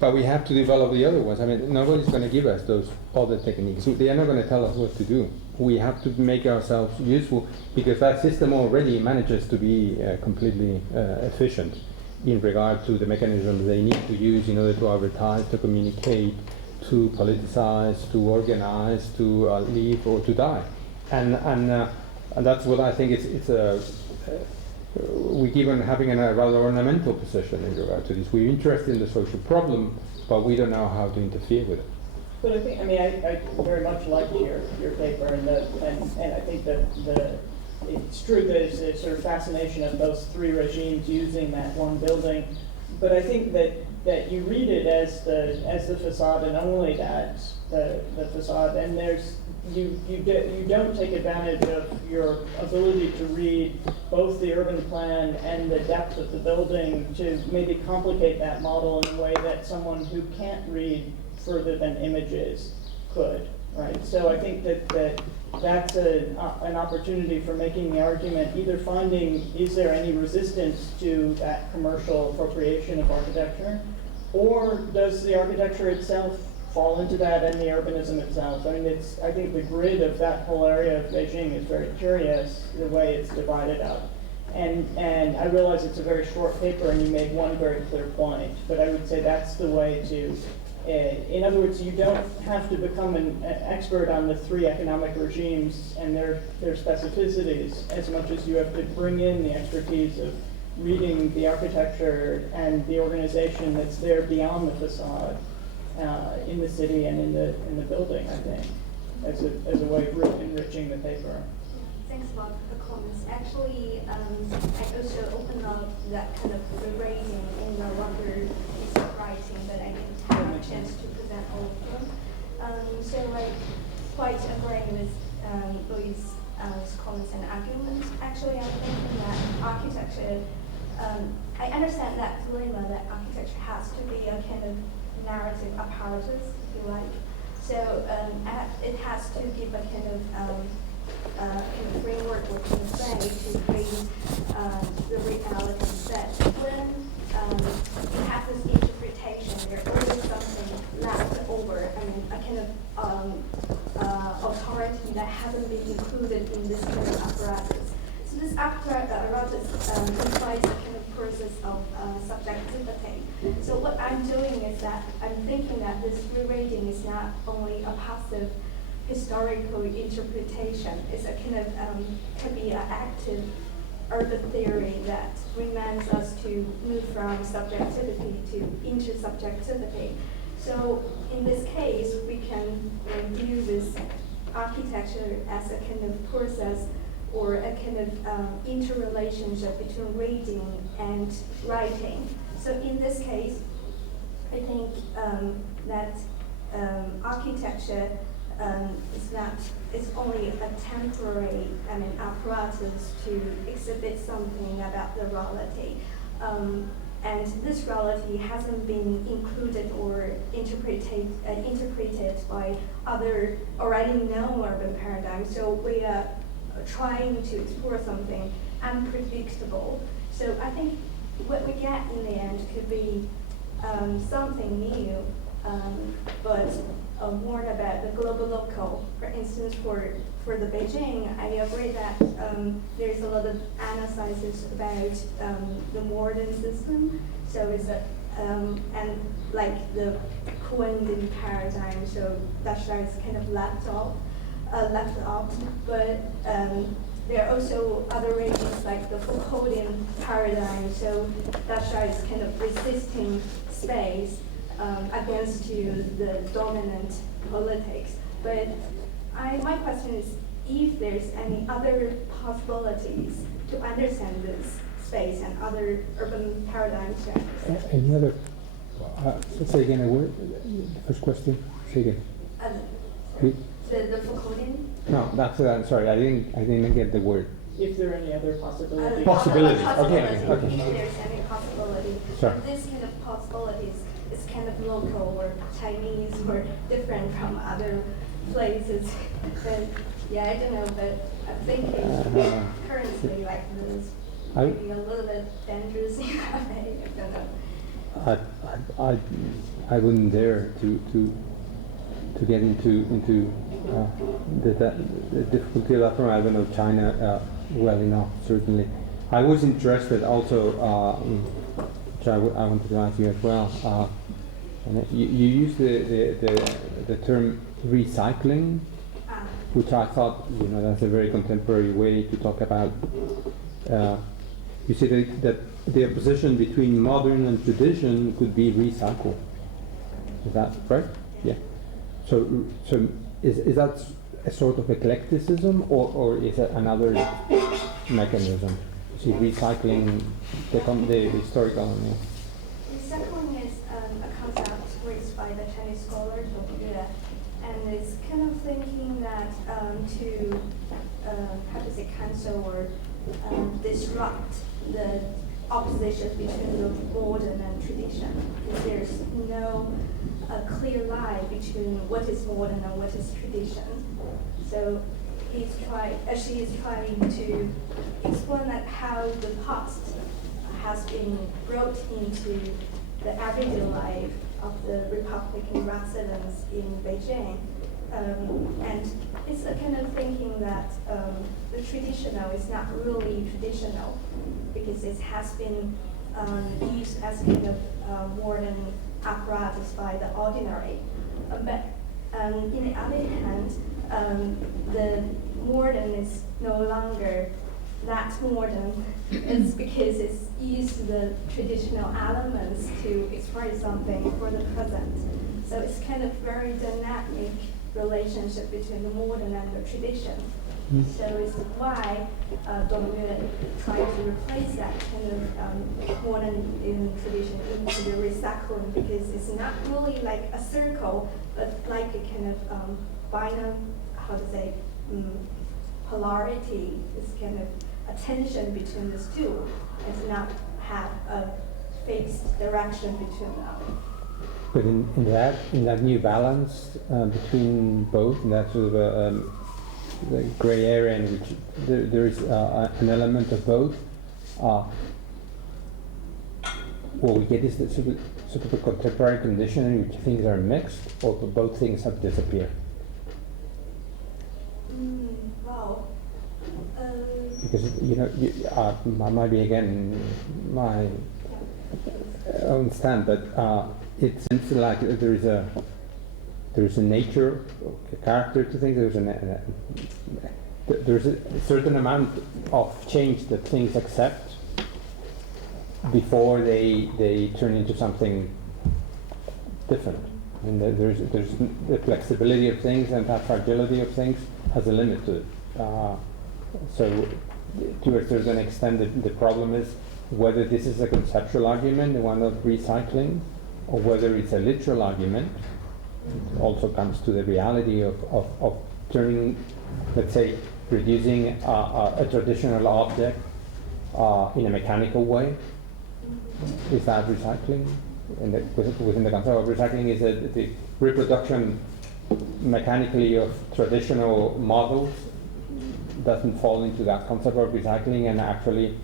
but we have to develop the other ones. I mean, nobody's going to give us those other techniques. They are not going to tell us what to do. We have to make ourselves useful, because that system already manages to be completely efficient in regard to the mechanisms they need to use in order to advertise, to communicate, to politicize, to organize, to live or to die. And that's what I think we keep on having a rather ornamental position in regard to this. We're interested in the social problem, but we don't know how to interfere with it. But I think, I very much liked your paper, and I think that it's true that there's a sort of fascination of those three regimes using that one building. But I think that you read it as the facade, and only that, the facade, and you don't take advantage of your ability to read both the urban plan and the depth of the building to maybe complicate that model in a way that someone who can't read further than images could, right? So I think that's an opportunity for making the argument, either finding, is there any resistance to that commercial appropriation of architecture, or does the architecture itself fall into that, and the urbanism itself? I mean, I think the grid of that whole area of Beijing is very curious, the way it's divided up. And I realize it's a very short paper, and you made one very clear point, but I would say that's the way to, in other words, you don't have to become an expert on the three economic regimes and their specificities as much as you have to bring in the expertise of reading the architecture and the organization that's there beyond the facade in the city and in the building, I think, as a way of enriching the paper. Thanks a lot for the comments. Actually, I also opened up that kind of rating in the longer piece of writing, but I didn't have a chance to present all of them. So I quite agree with Louis' comments and arguments. Actually, I'm thinking that architecture, I understand that dilemma that architecture has to be a kind of narrative apparatus, if you like. So it has to give a kind of framework or kind of way to bring the reality set. When you have this interpretation, there's always something left over. I mean, a kind of authority that hasn't been included in this kind of apparatus. So this apparatus implies a kind of process of subjectivity. So what I'm doing is that I'm thinking that this rereading is not only a passive historical interpretation. It's a kind of can be an active urban theory that reminds us to move from subjectivity to intersubjectivity. So in this case, we can view this architecture as a kind of process or a kind of interrelationship between reading and writing. So in this case, I think that architecture it's only a temporary, apparatus to exhibit something about the reality. And this reality hasn't been included or interpreted by other already known urban paradigms. So we are trying to explore something unpredictable. So I think what we get in the end could be something new, but more about the global local. For instance, for the Beijing, I agree that there's a lot of analysis about the modern system. So it's and like the Korean paradigm, so Dasha is kind of left out. But there are also other regions like the Foucauldian paradigm, so Dasha is kind of resisting space against the dominant politics. But my question is if there's any other possibilities to understand this space and other urban paradigms. Any other? Say again a word. The first question. Say again. The Foucauldian? No, that's sorry. I didn't get the word. If there are any other possibilities. Possibilities. Okay. If there's any possibility. Sure. And this kind of possibilities is kind of local or Chinese or different from other places. But yeah, I don't know, but I'm thinking currently like this might be a little bit dangerous in that way. I don't know. I wouldn't dare to get into the difficulty of that from I don't know China well enough, certainly. I was interested also, which I wanted to ask you as well. And you used the term recycling, which I thought that's a very contemporary way to talk about. You said that the opposition between modern and tradition could be recycle. Is that right? Yeah. So is that a sort of eclecticism, or is it another mechanism? See, recycling the historical. Recycling is a concept raised by the Chinese scholar Zhou Yue, and it's kind of thinking that to how to say cancel or disrupt the opposition between the modern and tradition, because there's no clear line between what is modern and what is tradition. So she is trying to explain that how the past has been brought into the everyday life of the Republican residents in Beijing. And it's a kind of thinking that the traditional is not really traditional because it has been used as kind of modern apparatus by the ordinary. But on the other hand, the modern is no longer that modern. It's because it's used the traditional elements to express something for the present. So it's kind of very dynamic relationship between the modern and the tradition. So it's why Dong Yue tried to replace that kind of modern in tradition into the recycling, because it's not really like a circle, but like a kind of binary, how to say, polarity. It's kind of a tension between these two. It's not have a fixed direction between them. But in that new balance between both, in that sort of the grey area in which there is an element of both, what we get is the sort of a contemporary condition in which things are mixed, or both things have disappeared. Wow. Because might be again my own stand, but it seems like there is a nature, a character to things. There's a certain amount of change that things accept before they turn into something different. And there's the flexibility of things, and that fragility of things has a limit to it. So to a certain extent, the problem is whether this is a conceptual argument, the one of recycling, or whether it's a literal argument. It also comes to the reality of turning, let's say, reducing a traditional object in a mechanical way. Is that recycling? And within the concept of recycling is the reproduction mechanically of traditional models doesn't fall into that concept of recycling, and actually,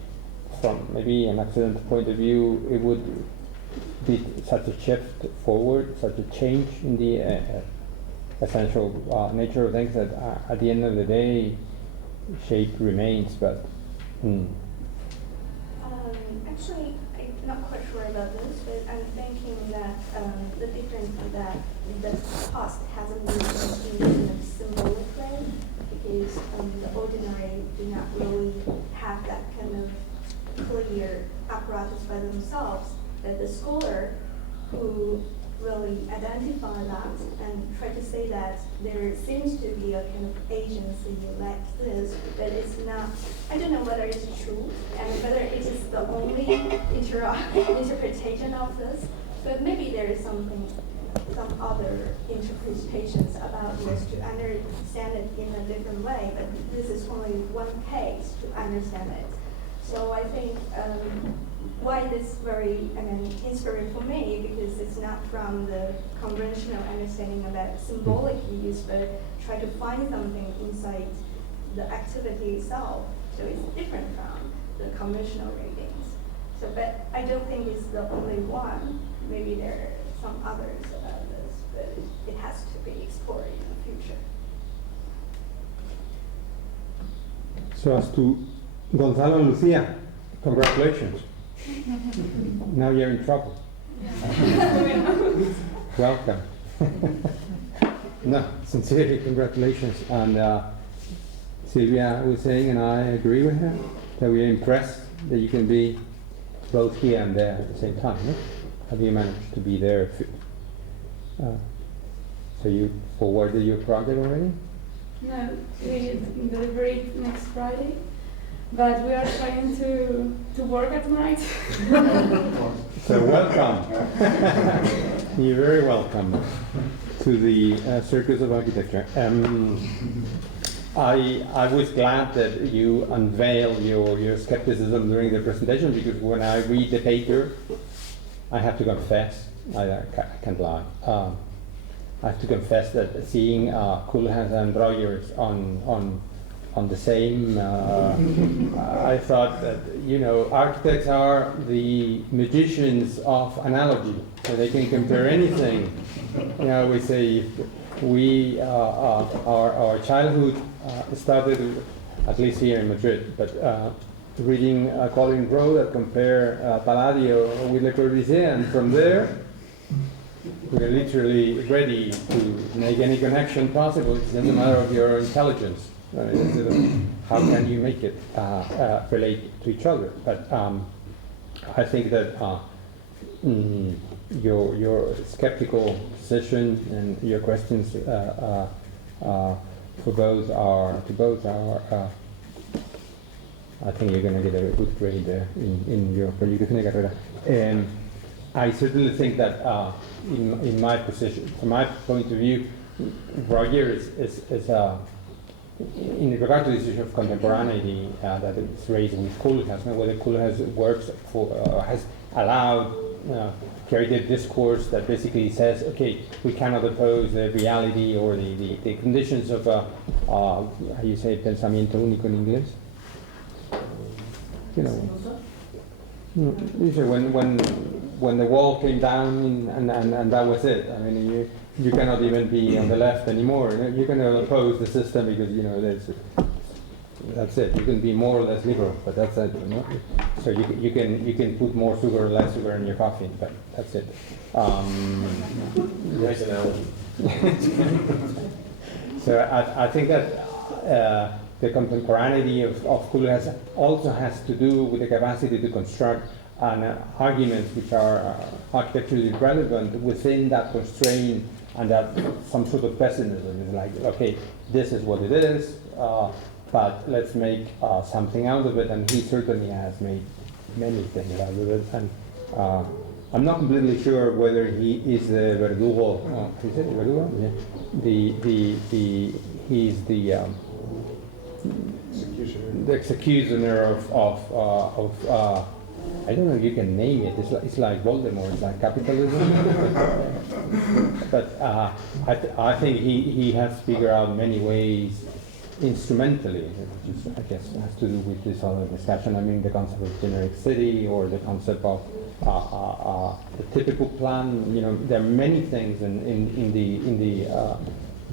from maybe an accidental point of view, it would be such a shift forward, such a change in the essential nature of things that at the end of the day, shape remains. But actually, I'm not quite sure about this, but I'm thinking that the difference is that the cost hasn't been used in a symbolic way, because the ordinary do not really have that kind of clear apparatus by themselves. That the scholar who really identify that and try to say that there seems to be a kind of agency like this, but it's not. I don't know whether it's true and whether it is the only interpretation of this, but maybe there is some other interpretations about this to understand it in a different way, but this is only one case to understand it. So I think why this very inspiring for me, because it's not from the conventional understanding about symbolic use, but try to find something inside the activity itself. So it's different from the conventional readings. So, but I don't think it's the only one. Maybe there are some others about this, but it has to be explored in the future. so as to Gonzalo and Lucia, congratulations. Now you're in trouble. Welcome. No, sincerely, congratulations. And Sylvia was saying, and I agree with her, that we are impressed that you can be both here and there at the same time. No? Have you managed to be there? So you forwarded your project already? No, we deliver it next Friday. But we are trying to work at night. So welcome. You're very welcome to the Circus of Architecture. I was glad that you unveiled your skepticism during the presentation, because when I read the paper, I have to confess, I can't lie, I have to confess that seeing Koolhaas and Rogers on the same, I thought that, architects are the magicians of analogy, so they can compare anything. We say our childhood started, at least here in Madrid, but reading Colin Rowe that compare Palladio with Le Corbusier, and from there we're literally ready to make any connection possible. It's just a matter of your intelligence. How can you make it relate to each other? But I think that your skeptical position and your questions to both are I think you're going to get a good grade in your Periodicación de Carrera. And I certainly think that in my position, from my point of view, Roger is in regard to this issue of contemporaneity that is raised with Koolhaas, whether Koolhaas works for, has allowed created discourse that basically says, okay, we cannot oppose the reality or the conditions of, how you say, pensamiento único in English? Usually when the wall came down and that was it. I mean, you cannot even be on the left anymore. You can oppose the system because that's it. You can be more or less liberal, but that's it. So you can put more sugar or less sugar in your coffee, but that's it. Nice analogy. So I think that the contemporaneity of Koolhaas also has to do with the capacity to construct arguments which are architecturally relevant within that constraint, and that some sort of pessimism is like, okay, this is what it is, but let's make something out of it, and he certainly has made many things out of it. And I'm not completely sure whether he is the verdugo. Is it verdugo? Yeah. He's the executioner of I don't know if you can name it. It's like Voldemort. It's like capitalism. But I think he has figured out many ways instrumentally, which is, I guess, has to do with this other discussion. I mean, the concept of generic city or the concept of the typical plan. You know, there are many things in the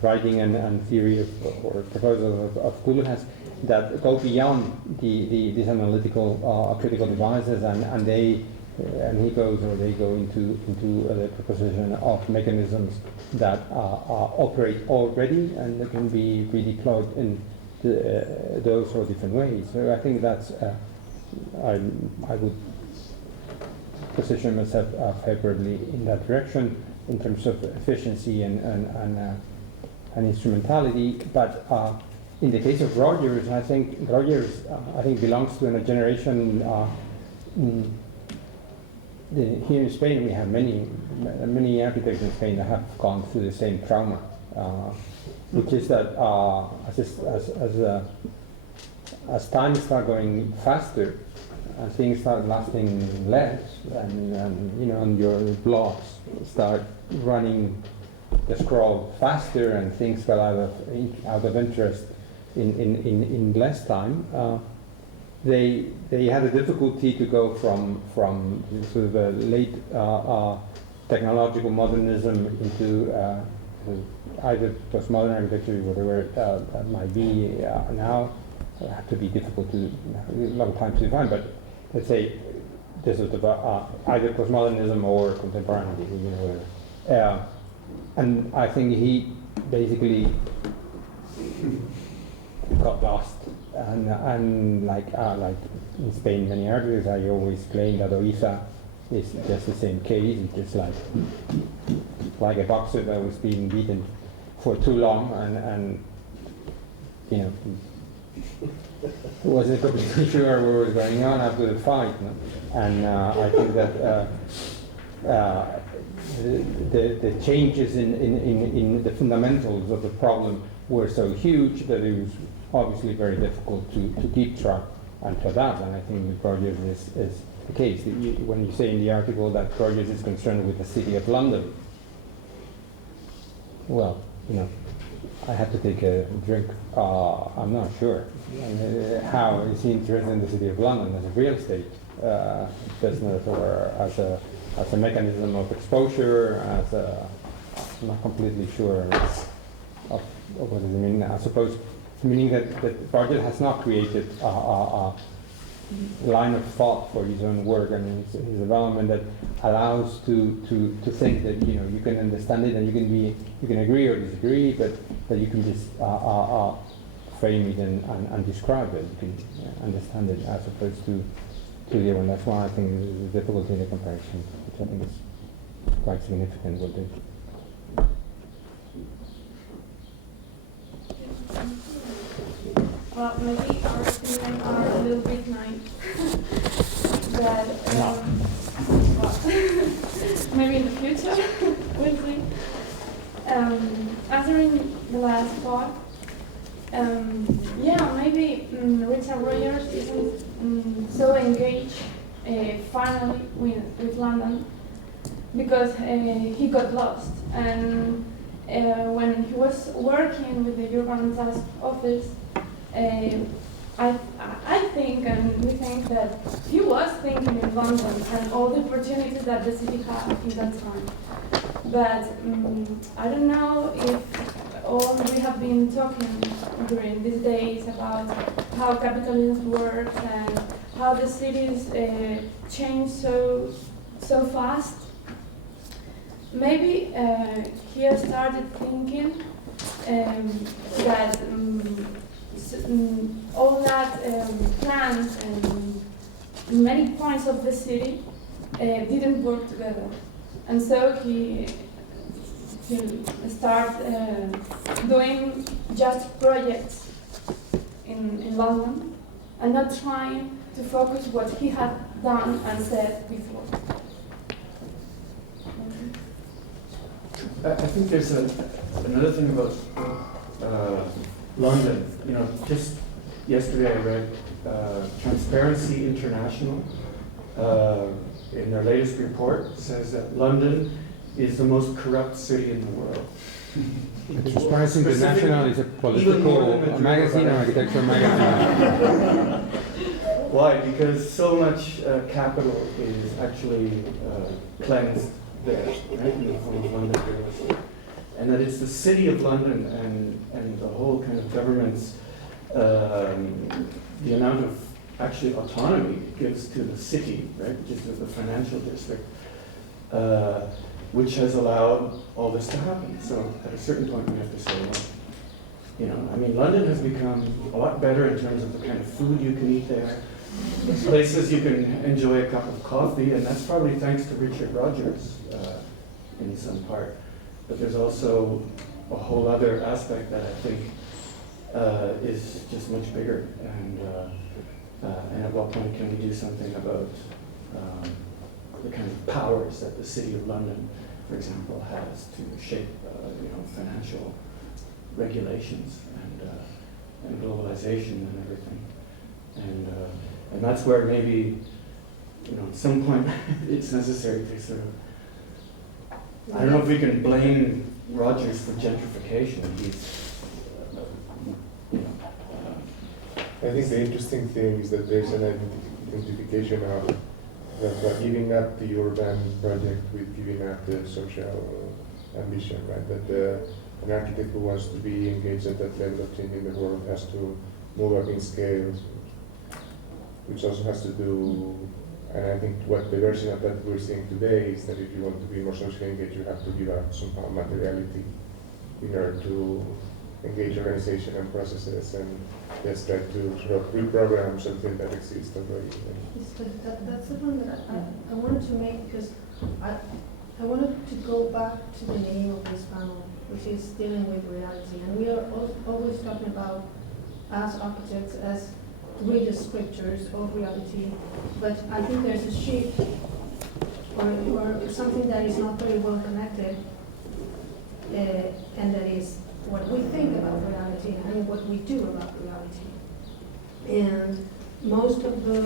writing and theory of, or proposal of Koolhaas that go beyond these analytical critical devices, and they he goes, or they go into the proposition of mechanisms that operate already and that can be redeployed in those or different ways. So I think that's I would position myself favorably in that direction in terms of efficiency and instrumentality. But in the case of Rogers, I think Rogers belongs to a generation. Here in Spain, we have many architects in Spain that have gone through the same trauma, which is that as time starts going faster and things start lasting less, and you know, and your blocks start running the scroll faster, and things fell out of interest in less time. They had a difficulty to go from sort of a late technological modernism into either postmodern architecture, whatever that might be now. It had to be difficult to a long time to define, but let's say this sort of either postmodernism or contemporaneity, you know. And I think he basically got lost. And like in Spain, many architects, I always claim that Oiza is just the same case. It's just like a boxer that was being beaten for too long, and you know, wasn't completely sure what was going on after the fight. No? And I think that the changes in the fundamentals of the problem were so huge that it was obviously very difficult to keep track and to adapt. And I think with Rogers is the case. When you say in the article that Rogers is concerned with the City of London, well, you know, I have to take a drink. I'm not sure. How is he interested in the City of London as a real estate business, or as a mechanism of exposure? I'm not completely sure of what it means. I suppose meaning that Rogers has not created a line of thought for his own work and his development that allows to think that, you know, you can understand it and you can agree or disagree, but that you can just frame it and describe it. You can understand it as opposed to the other one. That's why I think there's a difficulty in the comparison, which I think is quite significant. What they Well, maybe our opinions are a little bit naive. But well, maybe in the future, we'll see. Answering the last part, yeah, maybe Richard Rogers isn't so engaged finally with London because he got lost. And when he was working with the Urban Task Office, I think, and we think, that he was thinking in London and all the opportunities that the city had in that time. But I don't know if all we have been talking during these days about how capitalism works and how the cities change so fast. Maybe he has started thinking that all that plans and many points of the city didn't work together, and so he started doing just projects in London and not trying to focus what he had done and said before. I think there's another thing about London. You know, just yesterday I read Transparency International in their latest report says that London is the most corrupt city in the world. Transparency International is a political magazine or architectural magazine? Why? Because so much capital is actually cleansed there, right, in the form of London real estate. And that it's the city of London and the whole kind of government's, the amount of actually autonomy it gives to the city, right, which is the financial district, which has allowed all this to happen. So at a certain point we have to say, well, you know, I mean, London has become a lot better in terms of the kind of food you can eat there, places you can enjoy a cup of coffee, and that's probably thanks to Richard Rogers in some part. But there's also a whole other aspect that I think is just much bigger, and at what point can we do something about the kind of powers that the City of London, for example, has to shape, you know, financial regulations and globalization and everything, and that's where maybe, you know, at some point it's necessary to sort of, I don't know if we can blame Rogers for gentrification. He's, you know. I think the interesting thing is that there's an identification of that giving up the urban project with giving up the social ambition, right? That an architect who wants to be engaged at that level of changing the world has to move up in scale, which also has to do, and I think what the version of that we're seeing today is that if you want to be more socially engaged, you have to give up somehow materiality in order to engage organization and processes and just try to sort of reprogram something that exists already. Yes, but that's the point that I wanted to make, because I wanted to go back to the name of this panel, which is dealing with reality. And we are always talking about, as architects, as readers scriptures of reality. But I think there's a shift or something that is not very well connected, and that is what we think about reality and what we do about reality. And most of the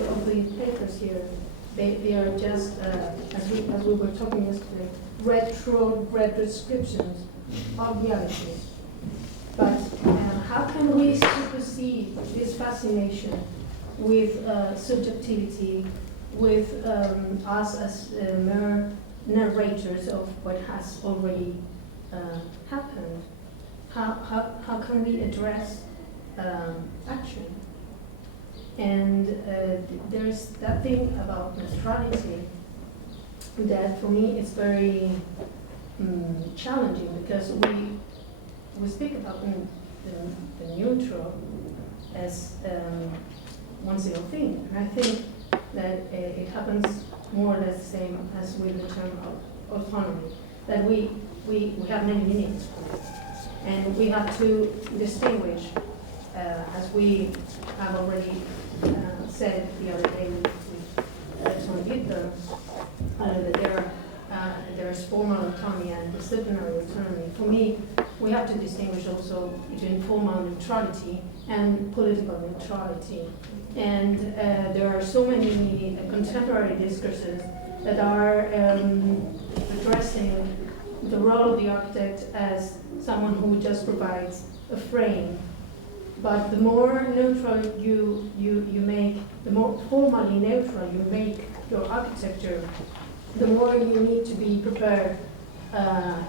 papers here, they are just, as we were talking yesterday, retrograde descriptions of reality. But how can we supersede this fascination with subjectivity, with us as mere narrators of what has already happened? How can we address action? And there's that thing about neutrality that for me is very challenging, because we speak about the neutral as one single thing. And I think that it happens more or less the same as with the term of autonomy, that we have many meanings for it. And we have to distinguish, as we have already said the other day with Alexander Gitter, that there's formal autonomy and disciplinary autonomy. For me, we have to distinguish also between formal neutrality and political neutrality. And there are so many contemporary discourses that are addressing the role of the architect as someone who just provides a frame. But the more neutral you make, the more formally neutral you make your architecture, the more you need to be prepared,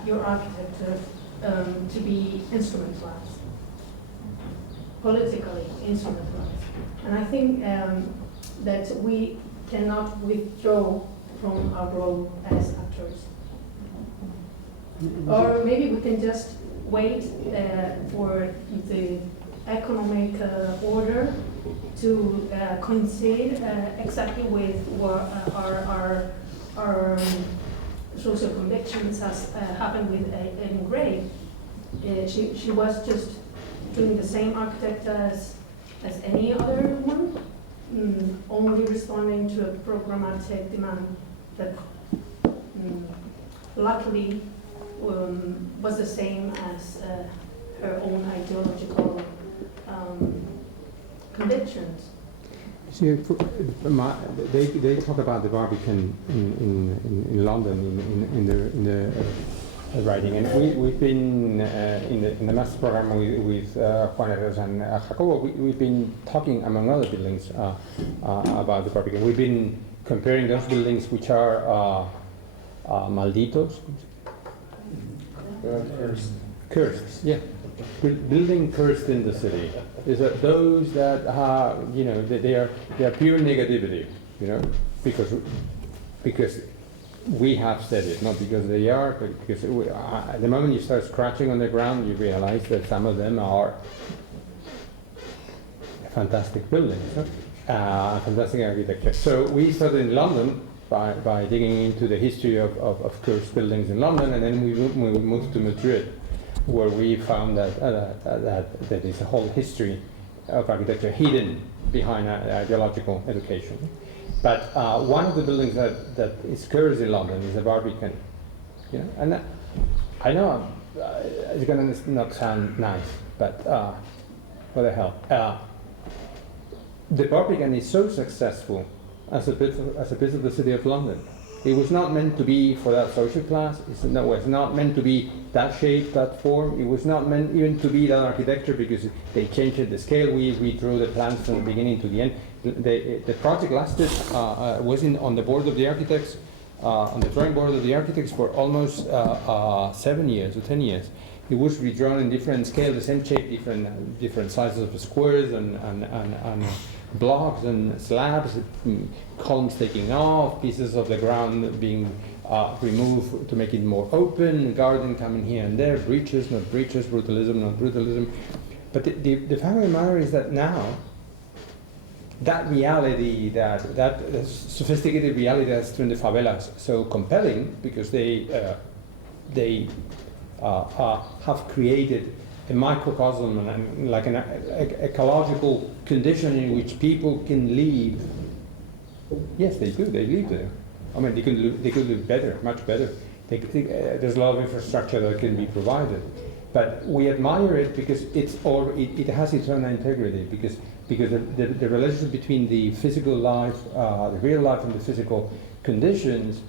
your architecture, to be instrumentalized, politically instrumentalized. And I think that we cannot withdraw from our role as actors. Or maybe we can just wait for the economic order to coincide exactly with what our social convictions has happened with Ellen Gray. She was just doing the same architect as any other one, only responding to a programmatic demand that luckily was the same as her own ideological convictions. See, they talk about the Barbican in London in the writing. And we've been in the master program with Juan Herrera and Jacobo. We've been talking, among other buildings, about the Barbican. We've been comparing those buildings which are malditos. Cursed, yeah. Building cursed in the city is that those that they are pure negativity, because we have said it, not because they are, but because the moment you start scratching on the ground, you realize that some of them are fantastic buildings, fantastic architecture. So we started in London by digging into the history of cursed buildings in London, and then we moved to Madrid, where we found that there is a whole history of architecture hidden behind ideological education. But one of the buildings that is cursed in London is the Barbican. And I know it's going to not sound nice, but what the hell? The Barbican is so successful as a bit of the city of London. It was not meant to be for that social class. It was not meant to be that shape, that form. It was not meant even to be that architecture, because they changed the scale. We drew the plans from the beginning to the end. The project lasted, was on the board of the architects, on the drawing board of the architects for almost 7 years or 10 years. It was redrawn in different scale, the same shape, different sizes of squares and blocks and slabs, columns taking off, pieces of the ground being removed to make it more open, garden coming here and there, breaches, not breaches, brutalism, not brutalism. But the fact of the matter is that now, that reality, that sophisticated reality that's turned the favelas so compelling, because they have created a microcosm and like an ecological condition in which people can live. Yes, they do. They live there. I mean, they could live better, much better. There's a lot of infrastructure that can be provided, but we admire it because it has its own integrity. Because the relationship between the physical life, the real life, and the physical conditions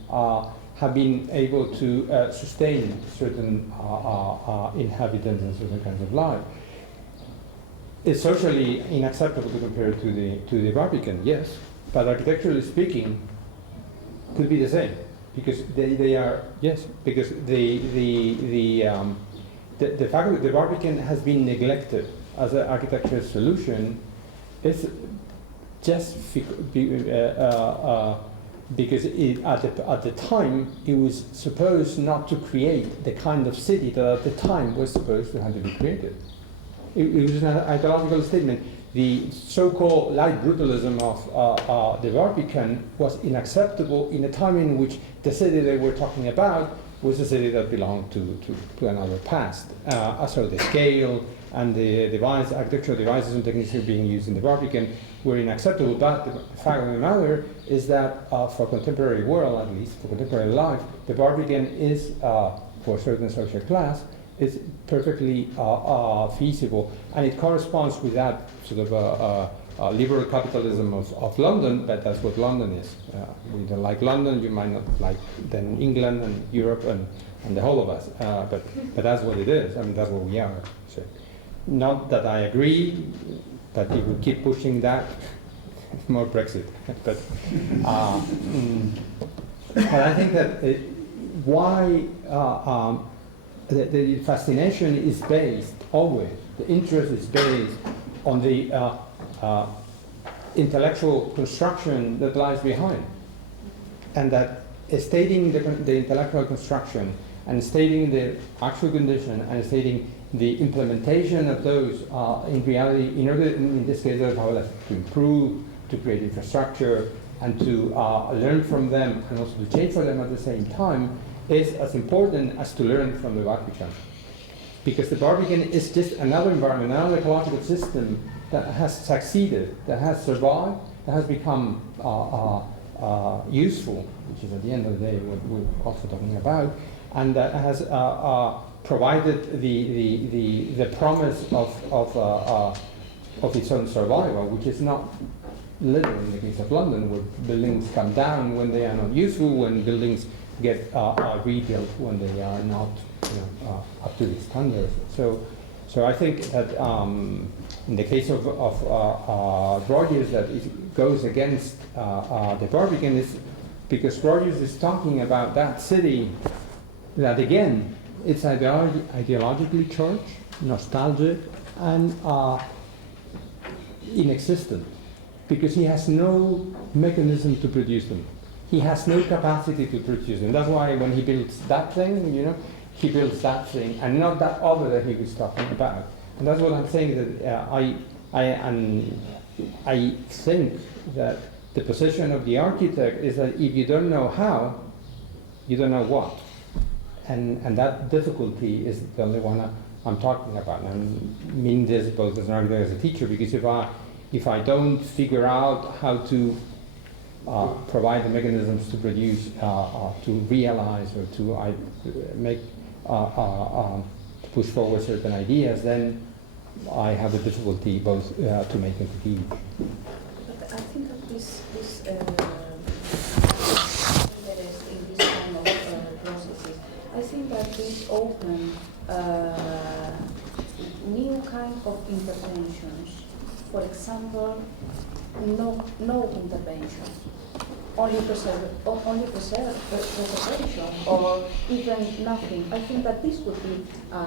have been able to sustain certain inhabitants and certain kinds of life. It's socially unacceptable to compare it to the Barbican, yes, but architecturally speaking, could be the same, because they are, yes, because the fact that the Barbican has been neglected as an architectural solution is just because at the time it was supposed not to create the kind of city that at the time was supposed to have to be created. It was an ideological statement. The so-called light brutalism of the Barbican was unacceptable in a time in which the city they were talking about was a city that belonged to another past. So the scale and the architectural devices and techniques being used in the Barbican were unacceptable. But the fact of the matter is that for contemporary world, at least for contemporary life, the Barbican is, for a certain social class, is perfectly feasible, and it corresponds with that sort of liberal capitalism of London. But that's what London is. We don't like London. You might not like then England and Europe and the whole of us. But that's what it is. I mean, that's what we are. So, not that I agree, but if we keep pushing that, more Brexit. But I think that why. The fascination is based always, the interest is based on the intellectual construction that lies behind. And that stating the intellectual construction and stating the actual condition and stating the implementation of those in reality, in order, in this case, to improve, to create infrastructure, and to learn from them and also to change for them at the same time, is as important as to learn from the Barbican. Because the Barbican is just another environment, another ecological system that has succeeded, that has survived, that has become useful, which is at the end of the day what we're also talking about, and that has provided the promise of its own survival, which is not little in the case of London, where buildings come down when they are not useful, when buildings get rebuilt when they are not, up to the standards. So I think that in the case of Rogers, that it goes against the Barbican is because Rogers is talking about that city that again, it's ideologically charged, nostalgic, and inexistent, because he has no mechanism to produce them. He has no capacity to produce them. That's why when he builds that thing, he builds that thing and not that other that he was talking about. And that's what I'm saying, that I think that the position of the architect is that if you don't know how, you don't know what. And that difficulty is the only one I'm talking about. And I mean this both as an architect and as a teacher, because if I don't figure out how to provide the mechanisms to produce, to realize, or to make, to push forward certain ideas, then I have a difficulty both to make and to teach. But I think that this interest in this kind of processes, I think that this open new kind of interventions. For example, no intervention, only preservation, or even nothing. I think that this would be a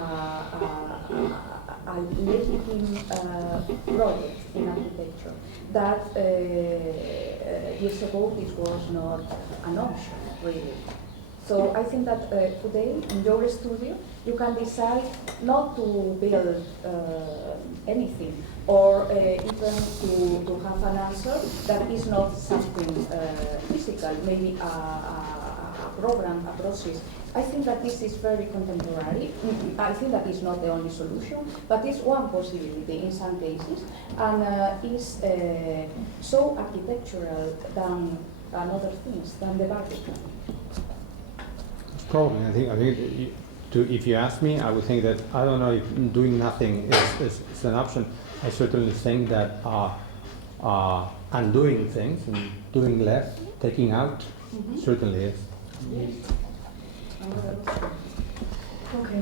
legitimate project in architecture. That years ago this was not an option, really. So I think that today in your studio you can decide not to build anything, or even to have an answer that is not something physical, maybe a program, a process. I think that this is very contemporary. I think that is not the only solution, but it's one possibility in some cases, and is so architectural than other things, than the Vatican. Probably, I think if you ask me, I would think that, I don't know if doing nothing is an option. I certainly think that undoing things and doing less, taking out, certainly is. Okay.